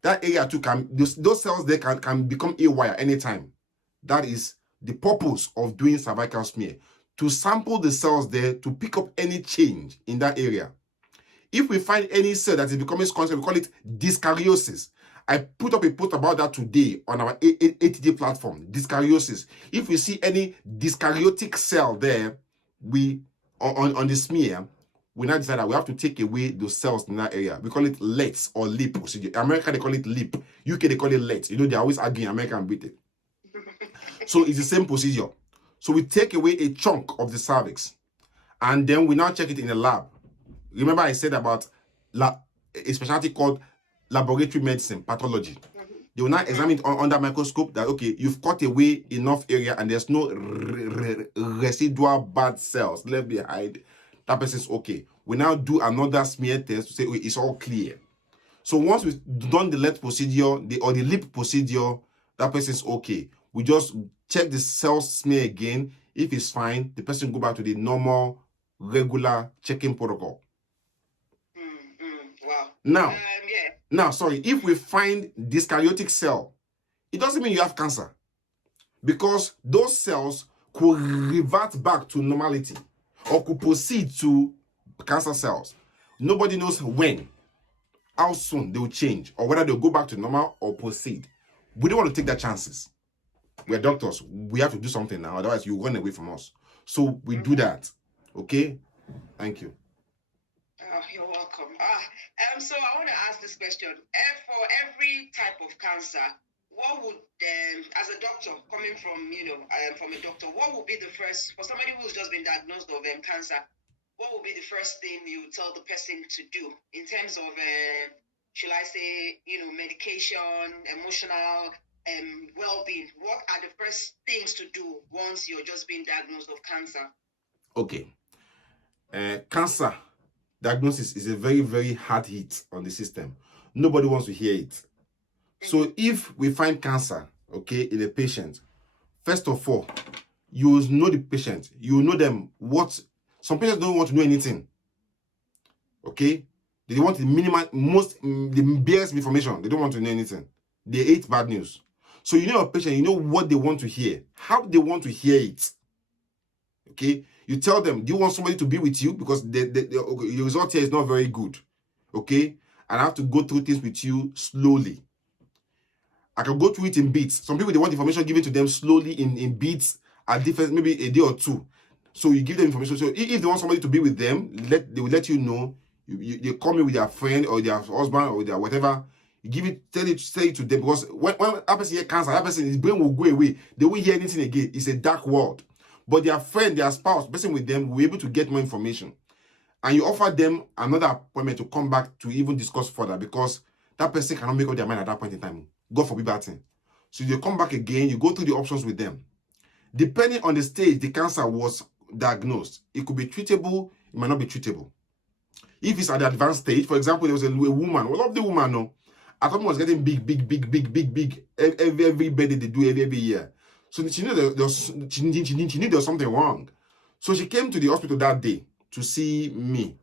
that area too those cells there can become haywire anytime. That is the purpose of doing cervical smear, to sample the cells there to pick up any change in that area. If we find any cell that is becoming squamous, we call it dyskaryosis. I put up a post about that today on our ATD platform, dyskaryosis. If we see any dyskaryotic cell there, we on the smear, we now decide that we have to take away those cells in that area. We call it LET or LEEP procedure. America, they call it LEEP. UK, they call it LET. You know, they're always arguing America and Britain. So it's the same procedure. So we take away a chunk of the cervix, and then we now check it in the lab. Remember I said about a specialty called laboratory medicine, pathology. They will now examine it under microscope that, okay, you've cut away enough area and there's no residual bad cells left behind. That person's okay. We now do another smear test to say, okay, it's all clear. So once we've done the LET procedure or the LEEP procedure, that person's okay. We just check the cell smear again. If it's fine, the person go back to the normal, regular checking protocol. Wow. Now, sorry, if we find dyskaryotic cell, it doesn't mean you have cancer, because those cells could revert back to normality or could proceed to cancer cells. Nobody knows when, how soon they will change, or whether they'll go back to normal or proceed. We don't want to take that chances. We're doctors. We have to do something now, otherwise you run away from us. So we do that. Okay? Thank you. You're welcome. So I want to ask this question. For every type of cancer, what would, as a doctor, coming from, from a doctor, what would be the first, for somebody who's just been diagnosed of cancer, what would be the first thing you would tell the person to do in terms of, should I say, medication, emotional, well-being? What are the first things to do once you're just being diagnosed of cancer? Okay. Cancer diagnosis is a very, very hard hit on the system. Nobody wants to hear it. So if we find cancer, okay, in a patient, first of all, you know the patient. You know them. Some patients don't want to know anything. Okay? They want the the barest information. They don't want to know anything. They hate bad news. So you know a patient, you know what they want to hear, how they want to hear it. Okay? You tell them, do you want somebody to be with you? Because the result here is not very good. Okay? And I have to go through things with you slowly. I can go through it in bits. Some people, they want information given to them slowly in bits at different, maybe a day or two. So you give them information. So if they want somebody to be with them, they will let you know. They call me with their friend or their husband or their whatever. You give it, tell it to them, because when that person hear cancer, that person, his brain will go away. They won't hear anything again. It's a dark world. But their friend, their spouse, person with them, will be able to get more information. And you offer them another appointment to come back to even discuss further, because that person cannot make up their mind at that point in time. God forbid that thing. So you come back again, you go through the options with them. Depending on the stage the cancer was diagnosed, it could be treatable, it might not be treatable. If it's at the advanced stage, for example, there was a woman, a lovely woman, no, her tummy was getting big. Every birthday they do every year. So she knew there was something wrong. So she came to the hospital that day to see me.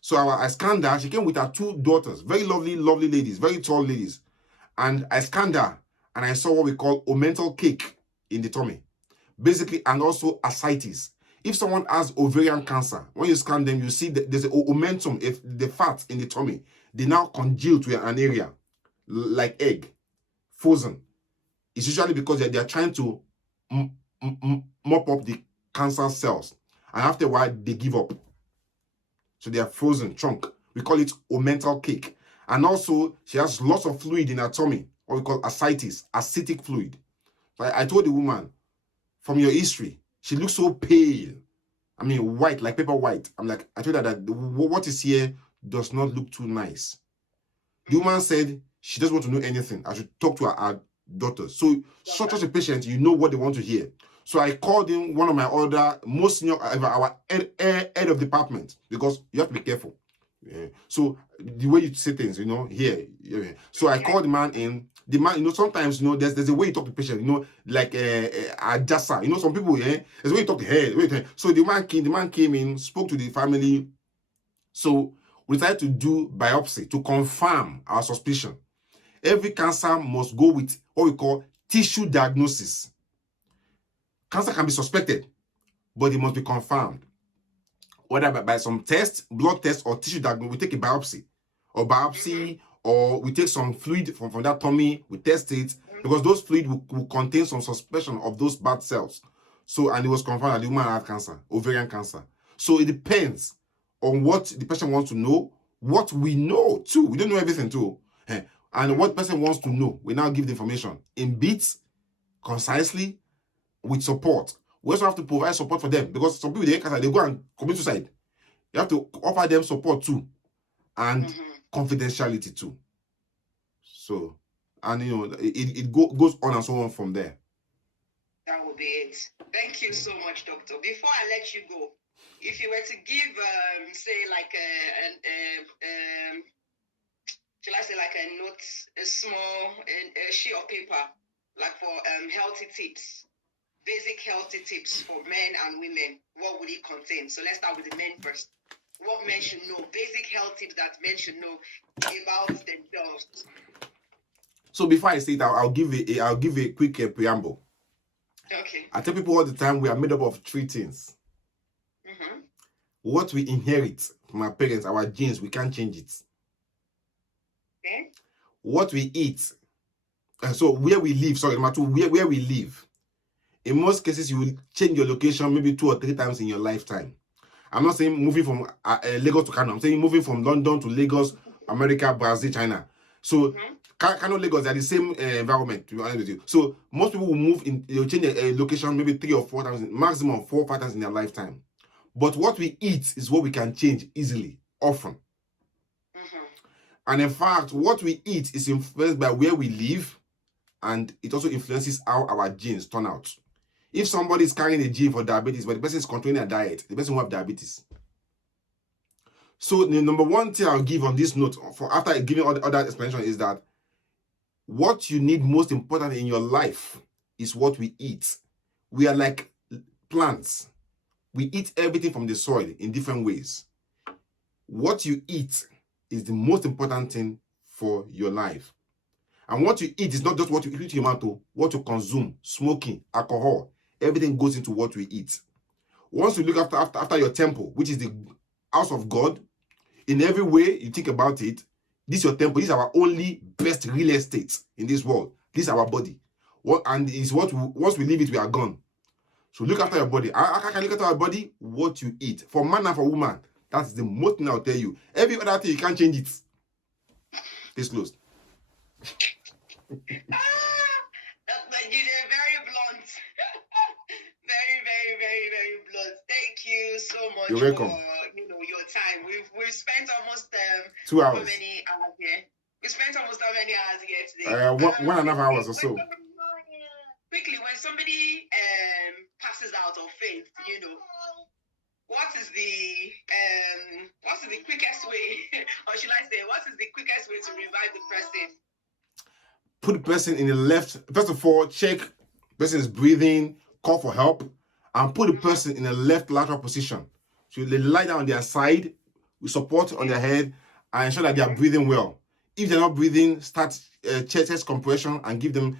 So I scanned her. She came with her 2 daughters, very lovely ladies, very tall ladies. And I scanned her, and I saw what we call omental cake in the tummy, basically, and also ascites. If someone has ovarian cancer, when you scan them, you see that there's an omentum, if the fat in the tummy, they now congeal to an area like egg, frozen. It's usually because they are trying to mop up the cancer cells, and after a while, they give up. So they are frozen chunk. We call it omental cake. And also, she has lots of fluid in her tummy, what we call ascites, acidic fluid. So I told the woman, from your history, she looks so pale. I mean, white, like paper white. I told her that what is here does not look too nice. The woman said she doesn't want to know anything. I should talk to her daughters. So, such as a patient, you know what they want to hear. So I called in one of my other, most senior, our head of department, because you have to be careful. Yeah. So the way you say things, here. Yeah. So I called the man in. The man, sometimes, there's a way you talk to the patient, like Ajasa. Some people, there's a way you talk to her. So the man came in, spoke to the family. So we decided to do biopsy to confirm our suspicion. Every cancer must go with what we call tissue diagnosis. Cancer can be suspected, but it must be confirmed. Whether by some test, blood test, or tissue diagnosis, we take a biopsy, or we take some fluid from that tummy, we test it, because those fluid will contain some suspicion of those bad cells. So, and it was confirmed that the woman had cancer, ovarian cancer. So it depends on what the patient wants to know, what we know too. We don't know everything too. And what the person wants to know, we now give the information in bits, concisely, with support. We also have to provide support for them, because some people, they go and commit suicide. You have to offer them support too, and confidentiality too. So, and it goes on and so on from there. That will be it. Thank you so much, doctor. Before I let you go, if you were to give, say, like shall I say, like a note, a small sheet of paper, like for healthy tips. Basic healthy tips for men and women, what would it contain? So let's start with the men first. What men should know, basic health tips that men should know about themselves. So before I say it, I'll give a quick preamble. Okay. I tell people all the time, we are made up of 3 things. What we inherit from our parents, our genes, we can't change it. Okay. What we eat, so where we live, where we live. In most cases, you will change your location maybe 2 or 3 times in your lifetime. I'm not saying moving from Lagos to Kano. I'm saying moving from London to Lagos, America, Brazil, China. So Kano, Lagos, they're the same environment, to be honest with you. So most people will they'll change a location maybe 3 or 4 times, maximum 4 or 5 times in their lifetime. But what we eat is what we can change easily, often. And in fact, what we eat is influenced by where we live, and it also influences how our genes turn out. If somebody is carrying a gene for diabetes, but the person is controlling their diet, the person will have diabetes. So the number one thing I'll give on this note, for after giving all the other explanation, is that What you need most important in your life is what we eat. We are like plants. We eat everything from the soil in different ways. What you eat is the most important thing for your life. And what you eat is not just what you eat in your mouth, what you consume, smoking, alcohol, everything goes into what we eat. Once you look after your temple, which is the house of God, in every way you think about it, this is your temple. This is our only best real estate in this world. This is our body. And is what once we leave it, we are gone. So look after your body. I can look after our body, what you eat. For man and for woman, that's the most thing I'll tell you. Every other thing, you can't change it. It's closed. Dr. Jide, very blunt. very blunt. Thank you so much. You're welcome. For your time. We've spent almost 2 hours. how many hours here? We spent almost how many hours here today? 1.5 hours or so. Quickly, when somebody passes out or faints, what is the quickest way, or should I say, what is the quickest way to revive the person? Put the person in the left. First of all, check person is breathing, call for help, and put the person in a left lateral position. So they lie down on their side with support on their head and ensure that they are breathing well. If they're not breathing, start chest compression and give them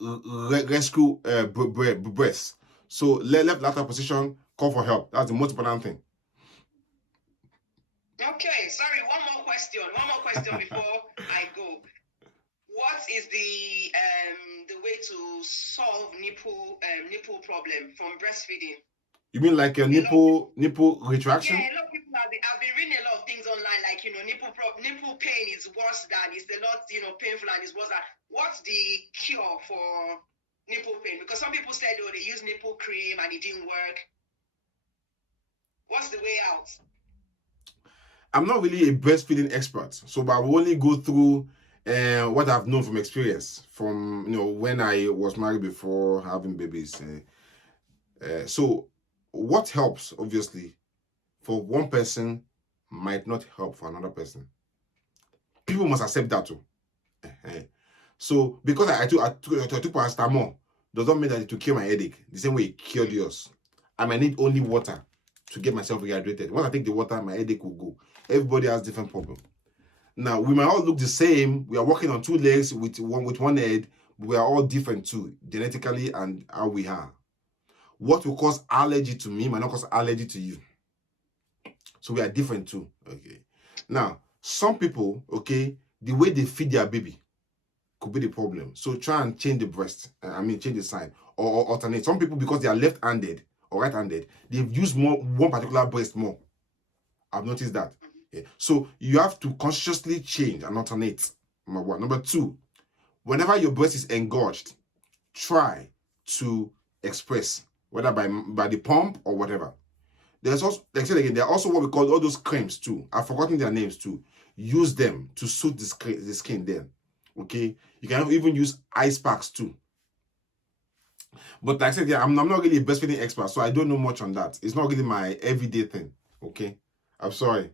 rescue breaths. So left lateral position, call for help. That's the most important thing. Okay, sorry, one more question before I go. What is the way to solve nipple problem from breastfeeding? You mean like a nipple retraction? Yeah, a lot of people have been reading a lot of things online, like nipple pain is worse than, it's a lot painful and it's worse than. What's the cure for nipple pain? Because some people said they use nipple cream and it didn't work. What's the way out? I'm not really a breastfeeding expert, so but I will only go through what I've known from experience from when I was married before having babies. So what helps, obviously, for one person might not help for another person. People must accept that too. So because I took paracetamol does not mean that it will cure my headache the same way it cured yours. I might need only water to get myself rehydrated. Once I take the water, my headache will go. Everybody has different problem. Now, we might all look the same. We are walking on 2 legs with one head, but we are all different too, genetically and how we are. What will cause allergy to me might not cause allergy to you. So we are different too. Okay. Now, some people, okay, the way they feed their baby could be the problem. So try and change the breast. Change the side or alternate. Some people, because they are left-handed or right-handed, they've used one particular breast more. I've noticed that. Yeah. So you have to consciously change and alternate. Number one. Number two, whenever your breast is engorged, try to express, whether by the pump or whatever. There's also, like I said again, there are also what we call all those creams too. I've forgotten their names too. Use them to soothe the skin there. Okay, you can even use ice packs too. But like I said, yeah, I'm not really a breastfeeding expert, so I don't know much on that. It's not really my everyday thing. Okay, I'm sorry.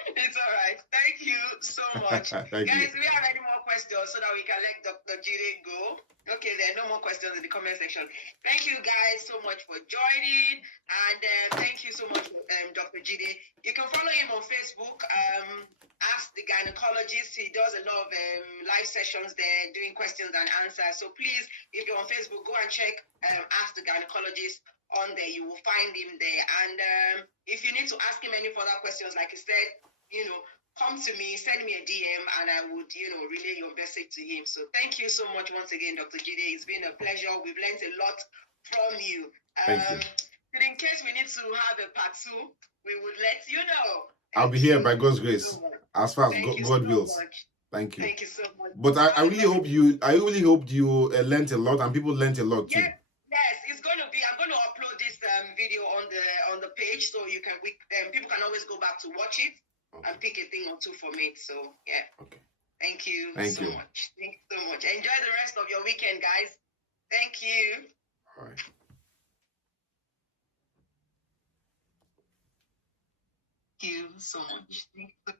It's all right. Thank you so much. Guys, we have any more questions so that we can let Dr. Jide go? Okay, there are no more questions in the comment section. Thank you guys so much for joining, and thank you so much, Dr. Jide. You can follow him on Facebook, Ask the Gynecologist. He does a lot of live sessions there, doing questions and answers. So please, if you're on Facebook, go and check Ask the Gynecologist on there. You will find him there. And if you need to ask him any further questions, like I said, come to me, send me a DM, and I would, relay your message to him. So thank you so much once again, Dr. Jide. It's been a pleasure. We've learned a lot from you. Thank you. And in case we need to have a part 2, we would let you know. I'll be here by God's grace, as far as God wills. Thank you. Thank you so much. But I really hope you learned a lot, and people learned a lot too. Yes, it's going to be. I'm going to upload this video on the page, so you can people can always go back to watch it. Okay. And pick a thing or two from it. So yeah. Okay. Thank you so much. Thank you so much. Enjoy the rest of your weekend, guys. Thank you. All right. Thank you so much. Thank you.